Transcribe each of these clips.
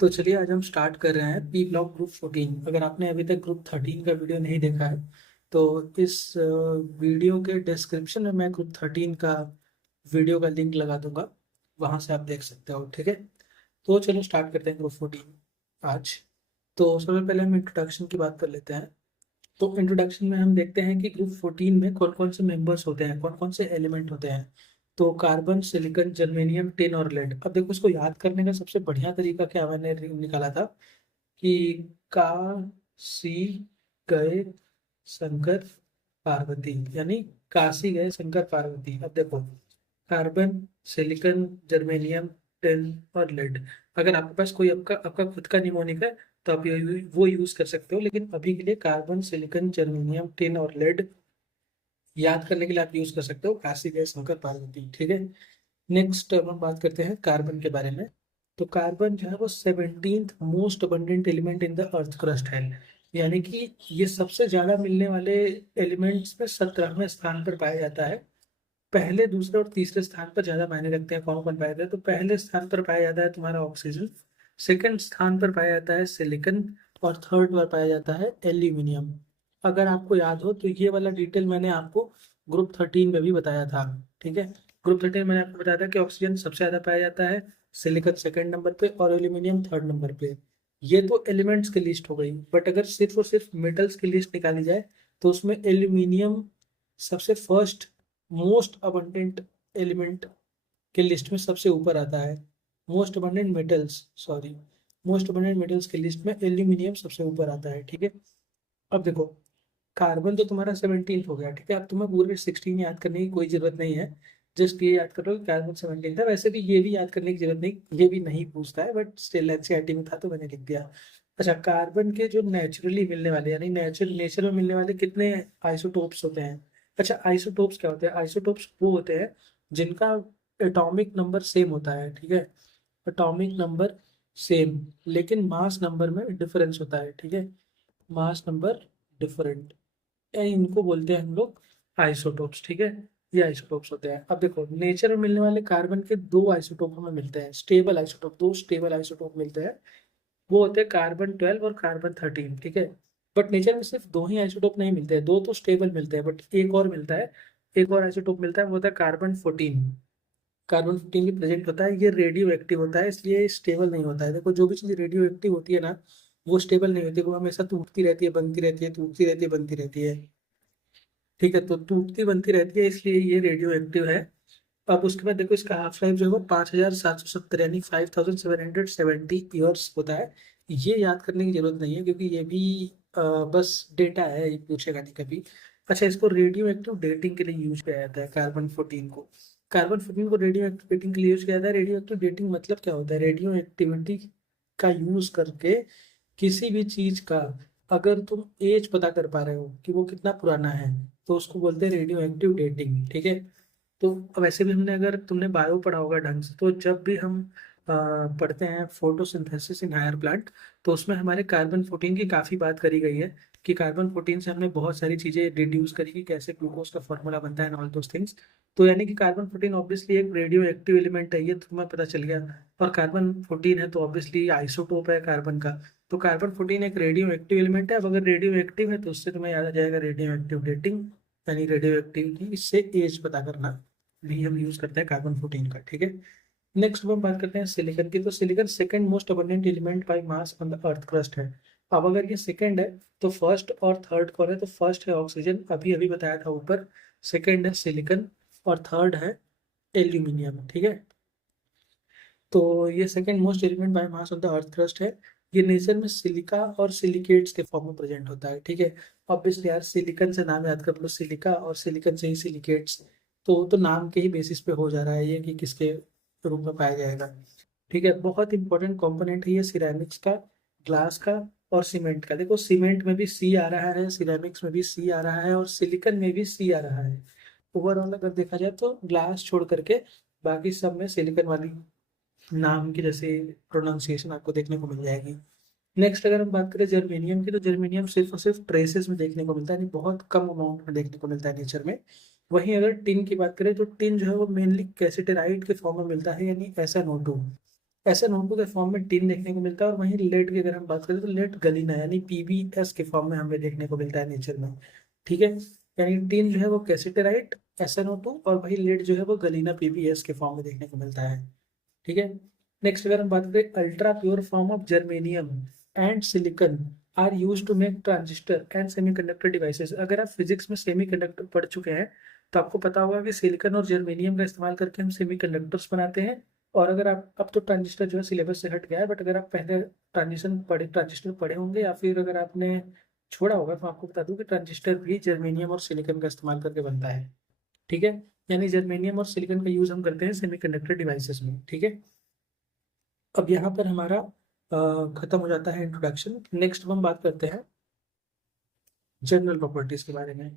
तो चलिए आज हम स्टार्ट कर रहे हैं पी ब्लॉक ग्रुप 14। अगर आपने अभी तक ग्रुप 13 का वीडियो नहीं देखा है तो इस वीडियो के डिस्क्रिप्शन में मैं ग्रुप 13 का वीडियो का लिंक लगा दूंगा, वहां से आप देख सकते हो। ठीक है, तो चलो स्टार्ट करते हैं ग्रुप 14 आज। तो सबसे पहले हम इंट्रोडक्शन की बात कर लेते हैं। तो इंट्रोडक्शन में हम देखते हैं कि ग्रुप 14 में कौन कौन से मेंबर्स होते हैं, कौन कौन से एलिमेंट होते हैं। तो कार्बन, सिलिकॉन, जर्मेनियम, टिन और लेड। अब देखो, इसको याद करने का सबसे बढ़िया तरीका क्या मैंने निकाला था कि का सी गए शंकर पार्वती, यानी काशी गए शंकर पार्वती। अब देखो, कार्बन, सिलिकॉन, जर्मेनियम, टिन और लेड। अगर आपके पास कोई आपका आपका खुद का निमोनिक है तो आप वो यूज कर सकते हो, लेकिन अभी के लिए कार्बन, सिलिकॉन, जर्मेनियम, टिन और लेड याद करने के लिए आप यूज कर सकते हो काशी गए शंकर पार्वती। ठीक है, नेक्स्ट अब हम बात करते हैं कार्बन के बारे में। तो कार्बन जो है वो 17th most abundant element in the earth crust है, यानी कि ये सबसे ज्यादा मिलने वाले एलिमेंट्स में 17वें स्थान पर पाया जाता है। पहले, दूसरे और तीसरे स्थान पर ज्यादा मायने रखते हैं कौन कौन पाया जाता है। तो पहले स्थान पर पाया जाता है तुम्हारा ऑक्सीजन, सेकंड स्थान पर पाया जाता है सिलिकॉन और थर्ड पर पाया जाता है एल्यूमिनियम। अगर आपको याद हो तो ये वाला डिटेल मैंने आपको ग्रुप 13 में भी बताया था। ठीक है, ग्रुप 13 मैंने आपको बताया था कि ऑक्सीजन सबसे ज्यादा पाया जाता है, सिलिकॉन सेकंड नंबर पे और एल्यूमिनियम थर्ड नंबर पे। ये तो एलिमेंट्स की लिस्ट हो गई, बट अगर सिर्फ और सिर्फ मेटल्स की लिस्ट निकाली जाए तो उसमें एल्यूमिनियम सबसे फर्स्ट मोस्ट अबंडेंट एलिमेंट के लिस्ट में सबसे ऊपर आता है। Most abundant metals, sorry, most abundant metals की लिस्ट में एल्यूमिनियम सबसे ऊपर आता है। ठीक है, अब देखो, कार्बन तो तुम्हारा 17 हो गया। ठीक है, अब तुम्हें पूरे 16 याद करने की कोई जरूरत नहीं है, जस्ट ये याद करो कि कार्बन 17 था। वैसे भी ये भी याद करने की जरूरत नहीं, ये भी नहीं पूछता है, बट स्टिल एनसीईआरटी में था तो मैंने लिख दिया। अच्छा, कार्बन के जो नेचुरली मिलने वाले, यानी नेचर में मिलने वाले कितने आइसोटोप्स होते हैं। अच्छा, आइसोटोप्स क्या होते हैं? आइसोटोप्स वो होते हैं जिनका एटॉमिक नंबर सेम होता है। ठीक है, एटॉमिक नंबर सेम, लेकिन मास नंबर में डिफरेंस होता है। ठीक है, मास नंबर डिफरेंट, इनको बोलते हैं हम लोग आइसोटोप्स। ठीक है, ये आइसोटोप्स होते हैं। अब देखो, नेचर में मिलने वाले कार्बन के दो आइसोटोप हमें मिलते हैं, स्टेबल आइसोटोप, दो स्टेबल आइसोटोप मिलते हैं। वो होते हैं कार्बन 12 और कार्बन 13। ठीक है, बट नेचर में सिर्फ दो ही आइसोटोप नहीं मिलते हैं, दो तो स्टेबल मिलते हैं, बट एक और मिलता है, एक और आइसोटोप मिलता है, वो होता है कार्बन 14। कार्बन 14 भी प्रेजेंट होता है, ये रेडियो एक्टिव होता है, इसलिए स्टेबल नहीं होता है। देखो, जो भी चीज़ रेडियो एक्टिव होती है ना, वो स्टेबल नहीं होती, वो हमेशा टूटती रहती है, बनती रहती है, टूटती रहती है, बनती रहती है। ठीक है, तो टूटती बनती रहती है, इसलिए ये रेडियो एक्टिव है। अब उसके बाद देखो, इसका हाफ लाइफ जो है वो 5770, यानी 5770 ईयर्स होता है। ये याद करने की जरूरत नहीं है, क्योंकि ये भी बस डेटा है, ये पूछेगा नहीं कभी। अच्छा, इसको रेडियो एक्टिव डेटिंग के लिए यूज किया जाता है, कार्बन 14 को। कार्बन 14 को रेडियो एक्टिव डेटिंग के लिए यूज किया जाता है। रेडियो एक्टिव डेटिंग मतलब क्या होता है? रेडियो एक्टिविटी का यूज करके किसी भी चीज का अगर तुम एज पता कर पा रहे हो कि वो कितना पुराना है, तो उसको बोलते हैं रेडियो एक्टिव डेटिंग। ठीक है, तो वैसे भी हमने, अगर तुमने बायो पढ़ा होगा ढंग से, तो जब भी हम पढ़ते हैं फोटोसिंथेसिस इन हायर प्लांट, तो उसमें हमारे कार्बन 14 की काफ़ी बात करी गई है कि कार्बन 14 से हमने बहुत सारी चीज़ें डिड्यूस करी कि कैसे ग्लूकोज का फॉर्मूला बनता है एंड ऑल दोस थिंग्स। तो यानी कि कार्बन 14 ऑब्वियसली एक रेडियो एक्टिव एलिमेंट है, ये तुम्हें पता चल गया। और कार्बन 14 है तो ऑब्वियसली आइसोटोप है कार्बन का। तो कार्बन 14 एक रेडियो एक्टिव एलिमेंट है। अब अगर रेडियो एक्टिव है तो उससे तुम्हें याद आ जाएगा रेडियो एक्टिव डेटिंग, यानी रेडियो एक्टिविटी, इससे एज पता करना भी हम यूज करते हैं कार्बन 14 का। ठीक है, नेक्स्ट हम बात करते हैं सिलिकॉन की। तो silicon second most abundant element by mass on the earth crust है। अब अगर ये सेकंड है तो फर्स्ट और थर्ड कौन है? तो फर्स्ट है ऑक्सीजन, अभी अभी बताया था ऊपर, सेकंड है सिलिकॉन और थर्ड है एल्यूमिनियम। ठीक है, तो ये second most element by mass on the earth crust है। ये नेचर में सिलिका और सिलिकेट्स के फॉर्म में प्रेजेंट होता है। ठीक है, ऑब्वियसली यार, सिलिकॉन से नाम याद कर लो, सिलिका, और सिलिकॉन से ही सिलिकेट्स। तो नाम के ही बेसिस पे हो जा रहा है ये कि किसके रूप में पाया जाएगा। ठीक है, बहुत इंपॉर्टेंट कंपोनेंट है ये सिरेमिक्स का, ग्लास का और सीमेंट का। देखो, सीमेंट में भी सी आ रहा है, सिरेमिक्स में भी सी आ रहा है और सिलिकॉन में भी सी आ रहा है। ओवरऑल अगर देखा जाए तो ग्लास छोड़ करके बाकी सब में सिलिकॉन वाली नाम की जैसे प्रोनाउंसिएशन आपको देखने को मिल जाएगी। नेक्स्ट अगर हम बात करें जर्मेनियम की, तो जर्मेनियम सिर्फ और सिर्फ ट्रेसेस में देखने को मिलता है, यानी बहुत कम अमाउंट में देखने को मिलता है नेचर में। वहीं अगर टिन की बात करें तो टिन जो है वो मेनली कैसिटेराइट के फॉर्म में मिलता है, यानी SnO2। SnO2 के फॉर्म में टिन देखने को मिलता है, और वहीं लेड की अगर हम बात करें तो लेड गलीना यानी PbS के फॉर्म में हमें देखने को मिलता है नेचर में। ठीक है, यानी टिन जो है वो कैसिटराइट SnO2, और वही लेड जो है वो गलीना PbS के फॉर्म में देखने को मिलता है। ठीक है, नेक्स्ट अगर हम बात करें ultra pure form of germanium and silicon are use to make transistor and semiconductor devices. अगर आप फिजिक्स में सेमीकंडक्टर पढ़ चुके हैं तो आपको पता होगा कि सिलिकॉन और जर्मेनियम का इस्तेमाल करके हम सेमीकंडक्टर्स बनाते हैं। और अगर आप, अब तो ट्रांजिस्टर जो है सिलेबस से हट गया है, बट अगर आप पहले ट्रांजिस्टर पढ़े होंगे, या फिर अगर आपने छोड़ा होगा, तो आपको बता दूं कि ट्रांजिस्टर भी जर्मेनियम और सिलिकॉन का इस्तेमाल करके बनता है। ठीक है, यानी जर्मेनियम और सिलिकॉन का यूज हम करते हैं सेमीकंडक्टर डिवाइसेस में। ठीक है, अब यहाँ पर हमारा खत्म हो जाता है इंट्रोडक्शन। नेक्स्ट हम बात करते हैं जनरल प्रॉपर्टीज के बारे में।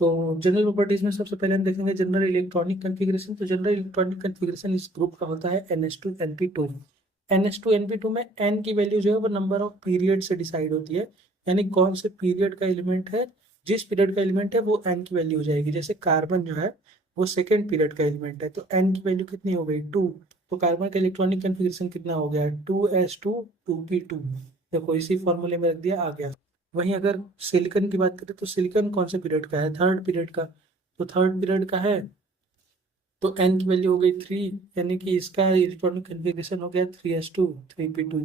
तो जनरल प्रॉपर्टीज में सबसे पहले हम देखेंगे जनरल इलेक्ट्रॉनिक कॉन्फ़िगरेशन। तो जनरल इलेक्ट्रॉनिक कॉन्फ़िगरेशन इस ग्रुप का होता है NH2 NP2। NH2 NP2 में n की वैल्यू जो है वो नंबर ऑफ पीरियड से डिसाइड होती है, यानी कौन से पीरियड का एलिमेंट है, जिस पीरियड का एलिमेंट है वो n की वैल्यू हो जाएगी। जैसे कार्बन जो है वो सेकेंड पीरियड का एलिमेंट है, तो n की वैल्यू कितनी हो गई 2। तो कार्बन का इलेक्ट्रॉनिक कॉन्फ़िगरेशन कितना हो गया 2s2 2p2। देखो इसी फॉर्मूले में रख दिया, आ गया। वहीं अगर सिलिकॉन की बात करें तो सिलिकॉन कौन से पीरियड का है, थर्ड पीरियड का। तो थर्ड पीरियड का है तो n की वैल्यू हो गई 3, यानी कि इसका इलेक्ट्रॉनिक कन्फिग्रेशन हो गया 3s2 3p2।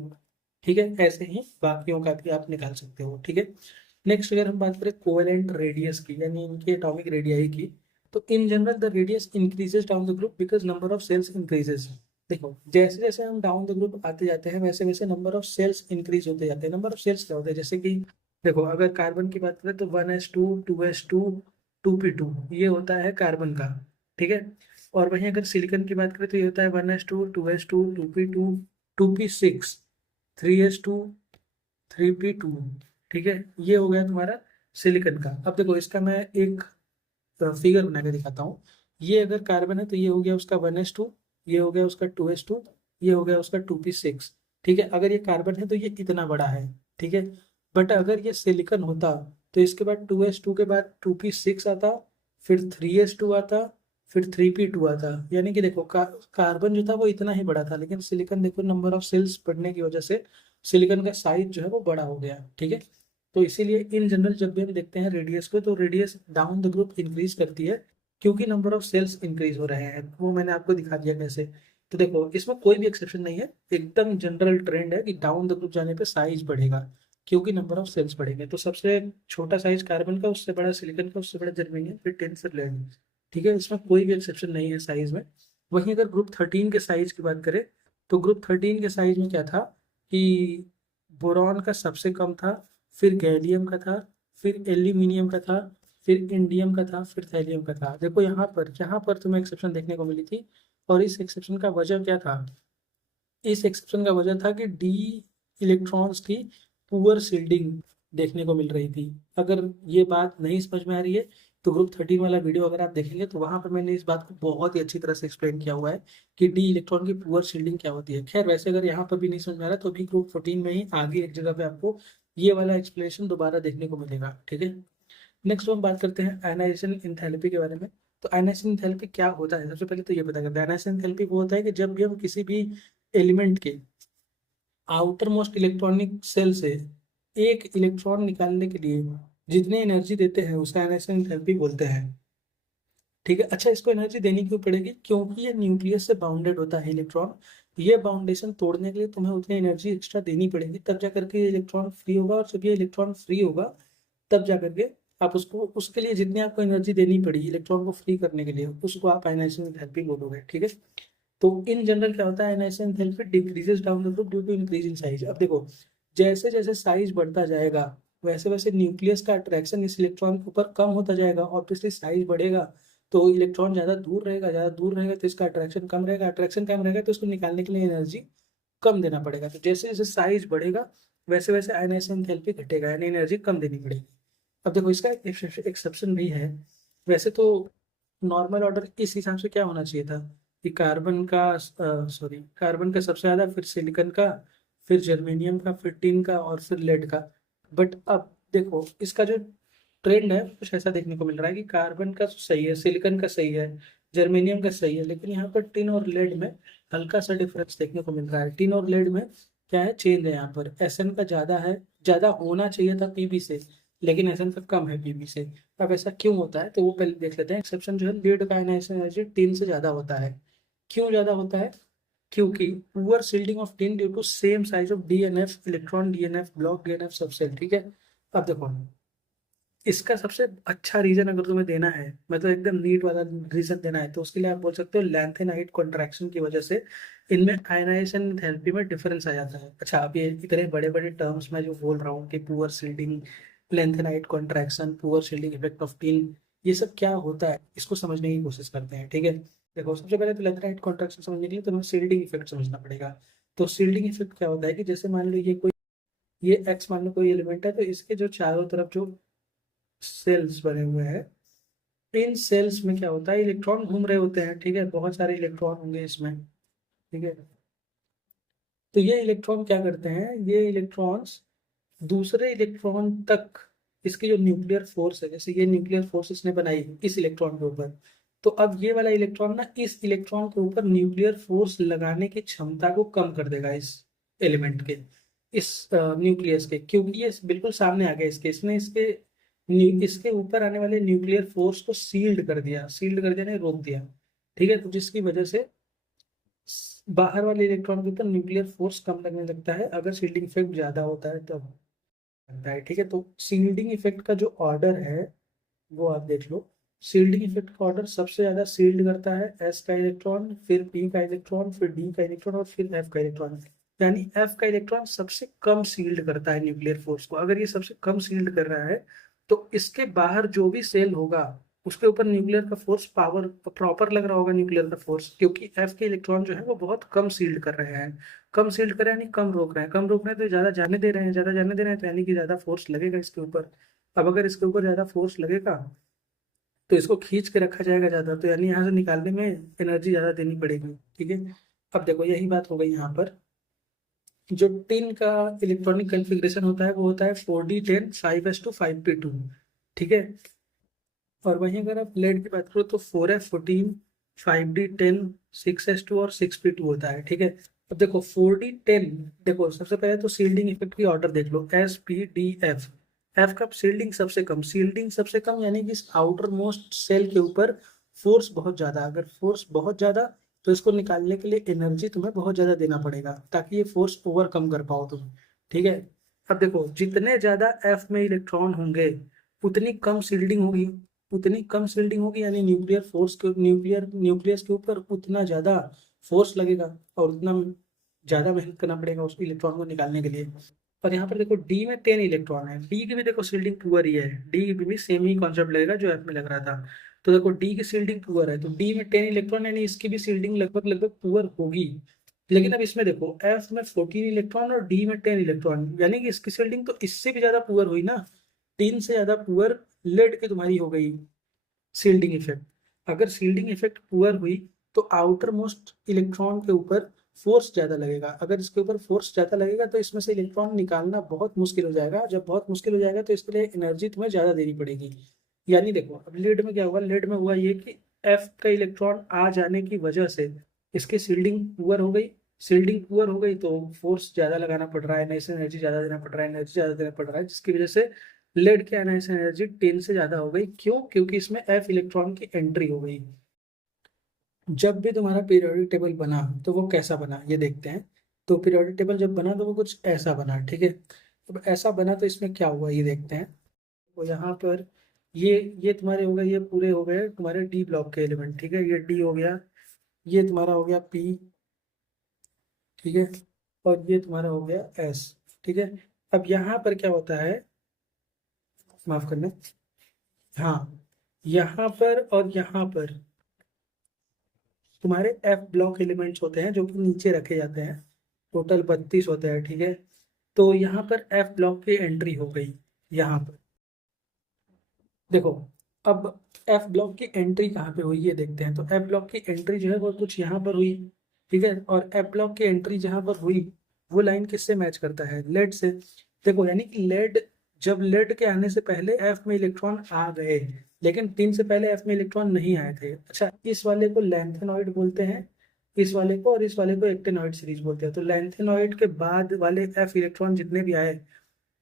ठीक है, ऐसे ही बाकियों का भी आप निकाल सकते हो। ठीक है, नेक्स्ट अगर हम बात करें कोवेलेंट रेडियस की, यानी इनके एटॉमिक रेडियाई की, तो in general the radius increases down the group because number of shells increases. देखो जैसे जैसे हम डाउन द ग्रुप आते जाते हैं वैसे वैसे नंबर ऑफ सेल्स इंक्रीज होते जाते हैं। नंबर ऑफ सेल्स क्या होते हैं, जैसे कि देखो अगर कार्बन की बात करें तो 1s2 2s2 2p2 ये होता है कार्बन का। ठीक है, और वहीं अगर सिलिकॉन की बात करें तो ये होता है 1s2 2s2 2p2 2p6 3s2 3p2। ठीक है, ये हो गया तुम्हारा सिलिकॉन का। अब देखो इसका मैं एक फिगर बना के दिखाता हूँ। ये अगर कार्बन है तो ये हो गया उसका 1s2, ये हो गया उसका 2s2, ये हो गया उसका 2p6। ठीक है, अगर ये कार्बन है तो ये इतना बड़ा है। ठीक है, बट अगर ये सिलिकॉन होता तो इसके बाद 2s2 के बाद 2p6 आता, फिर 3s2 आता, फिर 3p2 आता। यानी कि देखो कार्बन जो था वो इतना ही बड़ा था, लेकिन सिलिकॉन देखो नंबर ऑफ सेल्स बढ़ने की वजह से सिलिकॉन का साइज जो है वो बड़ा हो गया। ठीक है, तो इसीलिए इन जनरल जब भी हम देखते हैं रेडियस को, तो radius down the group increase करती है, क्योंकि नंबर ऑफ सेल्स इंक्रीज हो रहे हैं। वो मैंने आपको दिखा दिया कैसे। तो देखो इसमें कोई भी एक्सेप्शन नहीं है, एकदम जनरल ट्रेंड है कि डाउन द ग्रुप जाने पे साइज बढ़ेगा, क्योंकि नंबर ऑफ सेल्स बढ़ेंगे। तो सबसे छोटा साइज कार्बन का, उससे बड़ा सिलिकॉन का, उससे बड़ा जर्मेनियम, फिर 10 से लेड। ठीक है, इसमें कोई भी एक्सेप्शन नहीं है साइज में। वहीं अगर ग्रुप 13 के साइज की बात करें तो ग्रुप 13 के साइज में क्या था कि बोरॉन का सबसे कम था, फिर गैलियम का था, फिर एल्यूमिनियम का था, फिर इंडियम का था, फिर थैलियम का था। देखो यहाँ पर तुम्हें एक्सेप्शन देखने को मिली थी, और इस एक्सेप्शन का वजह क्या था। इस एक्सेप्शन का वजह था कि डी इलेक्ट्रॉन्स की पुअर शील्डिंग देखने को मिल रही थी। अगर ये बात नहीं समझ में आ रही है तो ग्रुप 13 वाला वीडियो अगर आप देखेंगे तो वहां पर मैंने इस बात को बहुत ही अच्छी तरह से एक्सप्लेन किया हुआ है कि डी इलेक्ट्रॉन की पुअर शील्डिंग क्या होती है। खैर वैसे अगर यहाँ पर भी नहीं समझ में आ रहा तो अभी ग्रुप 14 में ही आगे एक जगह पे आपको ये वाला एक्सप्लेनेशन दोबारा देखने को मिलेगा। ठीक है, नेक्स्ट हम बात करते हैं आयनाइजेशन इंथैल्पी के बारे में। तो आयनाइजेशन इंथैल्पी क्या होता है, सबसे पहले तो ये पता करते हैं। आयनाइजेशन इंथैल्पी वो होता है कि जब भी हम किसी भी एलिमेंट के आउटर मोस्ट इलेक्ट्रॉनिक सेल से एक इलेक्ट्रॉन निकालने के लिए जितनी एनर्जी देते हैं उसे आयनाइजेशन एंथैल्पी बोलते हैं। ठीक है, अच्छा इसको एनर्जी देनी क्यों पड़ेगी, क्योंकि ये न्यूक्लियस से बाउंडेड होता है इलेक्ट्रॉन। ये बाउंडेशन तोड़ने के लिए तुम्हें उतनी एनर्जी एक्स्ट्रा देनी पड़ेगी, तब जा करके ये इलेक्ट्रॉन फ्री होगा। और जब ये इलेक्ट्रॉन फ्री होगा तब जा करके आप उसको, उसके लिए जितनी आपको एनर्जी देनी पड़ी इलेक्ट्रॉन को फ्री करने के लिए, उसको आप आयनाइजेशन एंथैल्पी बोलोगे। ठीक है, तो इन जनरल क्या होता है, ionisation enthalpy decreases down the group due to increase in size. अब देखो जैसे जैसे साइज बढ़ता जाएगा वैसे वैसे न्यूक्लियस का अट्रैक्शन इस इलेक्ट्रॉन के ऊपर कम होता जाएगा। ऑब्वियसली साइज बढ़ेगा तो इलेक्ट्रॉन ज़्यादा दूर रहेगा, ज़्यादा दूर रहेगा तो इसका अट्रैक्शन कम रहेगा, अट्रैक्शन कम रहेगा तो इसको निकालने के लिए एनर्जी कम देना पड़ेगा। तो जैसे जैसे साइज बढ़ेगा वैसे वैसे आयनाइजेशन एंथैल्पी घटेगा, यानी एनर्जी कम देनी पड़ेगी। अब देखो इसका एक्सेप्शन भी है। वैसे तो नॉर्मल ऑर्डर इस हिसाब से क्या होना चाहिए था कि कार्बन का सबसे ज़्यादा, फिर सिलिकॉन का, फिर जर्मेनियम का, फिर टिन का, और फिर लेड का। बट अब देखो इसका जो ट्रेंड है कुछ ऐसा देखने को मिल रहा है कि कार्बन का सही है, सिलिकॉन का सही है, जर्मेनियम का सही है, लेकिन यहाँ पर टिन और लेड में हल्का सा डिफरेंस देखने को मिल रहा है। टिन और लेड में क्या है, चेंज है यहाँ पर। एसएन का ज़्यादा है, ज़्यादा होना चाहिए था पीबी से, लेकिन एसएन का कम है पीबी से। अब ऐसा क्यों होता है तो वो पहले देख लेते हैं। एक्सेप्शन जो है, लेड का आयनाइजेशन एनर्जी टिन से ज़्यादा होता है। क्यों ज़्यादा होता है? क्योंकि poor shielding of tin due to same size of d and f electron, d and f block, d and f subshell. ठीक है, अब देखो इसका सबसे अच्छा रीजन अगर तुम्हें देना है, मतलब एकदम नीट वाला रीजन देना है, तो उसके लिए आप बोल सकते हो लेंथ एंड हाइट कॉन्ट्रैक्शन की वजह से इनमें आयनाइजेशन एंथैल्पी में डिफरेंस आ जाता है। अच्छा, अब ये इतने बड़े बड़े टर्म्स में जो बोल रहा हूँ कि poor shielding, length and height contraction, poor shielding effect of tin, ये सब क्या होता है इसको समझने की कोशिश करते हैं। ठीक है, देखो सबसे पहले तो लेंथ एंड हाइट कॉन्ट्रैक्शन समझने के लिए तुम्हें शील्डिंग इफेक्ट समझना पड़ेगा। तो शील्डिंग इफेक्ट क्या होता है कि जैसे मान लो ये एक्स मान लो कोई एलिमेंट है, तो इसके जो चारों तरफ जो सेल्स बने हुए हैं, इन सेल्स में क्या होता है, इलेक्ट्रॉन घूम रहे होते हैं। ठीक है, बहुत सारे इलेक्ट्रॉन होंगे इसमें। ठीक है, तो ये इलेक्ट्रॉन क्या करते हैं, ये इलेक्ट्रॉन्स दूसरे इलेक्ट्रॉन तक, इसकी जो न्यूक्लियर फोर्स है, जैसे ये न्यूक्लियर फोर्स इसने बनाई इस इलेक्ट्रॉन के ऊपर, तो अब ये वाला इलेक्ट्रॉन ना इस इलेक्ट्रॉन के ऊपर न्यूक्लियर फोर्स लगाने की क्षमता को कम कर देगा इस एलिमेंट के, इस न्यूक्लियस के, क्योंकि ये बिल्कुल सामने आ गया इसके, इसने इसके ऊपर आने वाले न्यूक्लियर फोर्स को सील्ड कर दिया, नहीं रोक दिया। ठीक है, तो जिसकी वजह से बाहर वाले इलेक्ट्रॉन के ऊपर न्यूक्लियर फोर्स कम लगने लगता है, अगर शील्डिंग इफेक्ट ज्यादा होता है तब लगता है। ठीक है, तो शील्डिंग इफेक्ट का जो ऑर्डर है वो आप देख लो। शील्डिंग इफेक्ट का ऑर्डर, सबसे ज्यादा शील्ड करता है एस का इलेक्ट्रॉन, फिर पी का इलेक्ट्रॉन, फिर डी का इलेक्ट्रॉन और फिर एफ का इलेक्ट्रॉन। यानी एफ का इलेक्ट्रॉन सबसे कम शील्ड करता है न्यूक्लियर फोर्स को। अगर ये सबसे कम शील्ड कर रहा है तो इसके बाहर जो भी सेल होगा उसके ऊपर न्यूक्लियर का फोर्स पावर प्रॉपर लग रहा होगा, न्यूक्लियर का फोर्स, क्योंकि एफ के इलेक्ट्रॉन जो है वो बहुत कम शील्ड कर रहे हैं। कम शील्ड कर रहे हैं यानी कम रोक रहे हैं, कम रोक रहे हैं तो ज्यादा जाने दे रहे हैं, ज्यादा जाने दे रहे हैं तो यानी कि ज्यादा फोर्स लगेगा इसके ऊपर। अब अगर इसके ऊपर ज्यादा फोर्स लगेगा तो इसको खींच के रखा जाएगा ज्यादा, तो यानी यहाँ से निकालने में एनर्जी ज्यादा देनी पड़ेगी। ठीक है, अब देखो यही बात हो गई यहाँ पर। जो टिन का इलेक्ट्रॉनिक कन्फिग्रेशन होता है वो होता है 4d10 5s to 5p2। ठीक है, और वहीं अगर आप लेड की बात करो तो 4f14 5d10 6s2 और 6p2 होता है। ठीक है, अब देखो 4d10, देखो सबसे पहले तो सील्डिंग इफेक्ट की ऑर्डर देख लो, S P D F। F का सील्डिंग सबसे कम यानी कि इस आउटर मोस्ट सेल के ऊपर फोर्स बहुत ज्यादा, अगर फोर्स बहुत ज्यादा तो इसको निकालने के लिए एनर्जी तुम्हें बहुत ज्यादा देना पड़ेगा ताकि ये फोर्स ओवरकम कर पाओ तुम। ठीक है, अब देखो जितने ज्यादा एफ में इलेक्ट्रॉन होंगे उतनी कम सील्डिंग होगी, यानी न्यूक्लियस के ऊपर उतना ज्यादा फोर्स लगेगा और उतना ज्यादा मेहनत करना पड़ेगा उस इलेक्ट्रॉन को निकालने के लिए। और यहाँ पर देखो डी में 10 इलेक्ट्रॉन है, डी की भी देखो सील्डिंग पुअर ही है, डी की भी सेम ही कॉन्सेप्ट लगेगा जो एफ में लग रहा था। तो देखो डी की सील्डिंग पुअर है, तो डी में 10 इलेक्ट्रॉन यानी इसकी भी सील्डिंग लगभग लगभग पुअर होगी। लेकिन अब इसमें देखो एफ में 14 इलेक्ट्रॉन और डी में 10 इलेक्ट्रॉन, यानी कि इसकी सील्डिंग तो इससे भी ज्यादा पुअर हुई ना, 3 से ज्यादा पुअर लेड की तुम्हारी हो गई सील्डिंग इफेक्ट। अगर सील्डिंग इफेक्ट पुअर हुई तो आउटर मोस्ट इलेक्ट्रॉन के ऊपर फोर्स ज्यादा लगेगा, अगर इसके ऊपर फोर्स ज्यादा लगेगा तो इसमें से इलेक्ट्रॉन निकालना बहुत मुश्किल हो जाएगा, जब बहुत मुश्किल हो जाएगा तो इसके लिए एनर्जी तुम्हें ज्यादा देनी पड़ेगी। यानी देखो अब लेड में क्या हुआ, लेड में हुआ ये कि एफ का इलेक्ट्रॉन आ जाने की वजह से इसकी सील्डिंग पुअर हो गई, तो फोर्स ज्यादा लगाना पड़ रहा है, एनर्जी ज्यादा देना पड़ रहा है, जिसकी वजह से लेड की आयनाइजेशन एनर्जी 10 से ज्यादा हो गई। क्यों? क्योंकि इसमें एफ इलेक्ट्रॉन की एंट्री हो गई। जब भी तुम्हारा पीरियोडिक टेबल बना तो वो कैसा बना ये देखते हैं। तो पीरियोडिक टेबल जब बना तो वो कुछ ऐसा बना। ठीक है, अब ऐसा बना तो इसमें क्या हुआ ये देखते हैं। तो यहाँ पर ये तुम्हारे हो गए, ये पूरे हो गए तुम्हारे डी ब्लॉक के एलिमेंट। ठीक है, ये डी हो गया, ये तुम्हारा हो गया पी। ठीक है, और ये तुम्हारा हो गया एस। ठीक है, अब यहाँ पर क्या होता है, माफ करना, हाँ, यहाँ पर और यहाँ पर तुम्हारे एफ ब्लॉक एलिमेंट्स होते हैं जो कि नीचे रखे जाते हैं, टोटल 32 होते हैं। ठीक है, तो यहाँ पर एफ ब्लॉक की एंट्री हो गई। यहाँ पर देखो, अब एफ ब्लॉक की एंट्री कहाँ पे हुई ये देखते हैं। तो एफ ब्लॉक की एंट्री जो है वो कुछ यहाँ पर हुई। ठीक है, और एफ ब्लॉक की एंट्री जहाँ पर हुई वो लाइन किससे मैच करता है, लेड से। देखो यानी कि लेड के आने से पहले एफ में इलेक्ट्रॉन आ गए, लेकिन 3 से पहले एफ में इलेक्ट्रॉन नहीं आए थे। अच्छा, इस वाले को लैंथेनॉइड बोलते हैं इस वाले को और इस वाले को एक्टेनॉइड सीरीज बोलते हैं। तो लैंथेनॉइड के बाद वाले एफ इलेक्ट्रॉन जितने भी आए,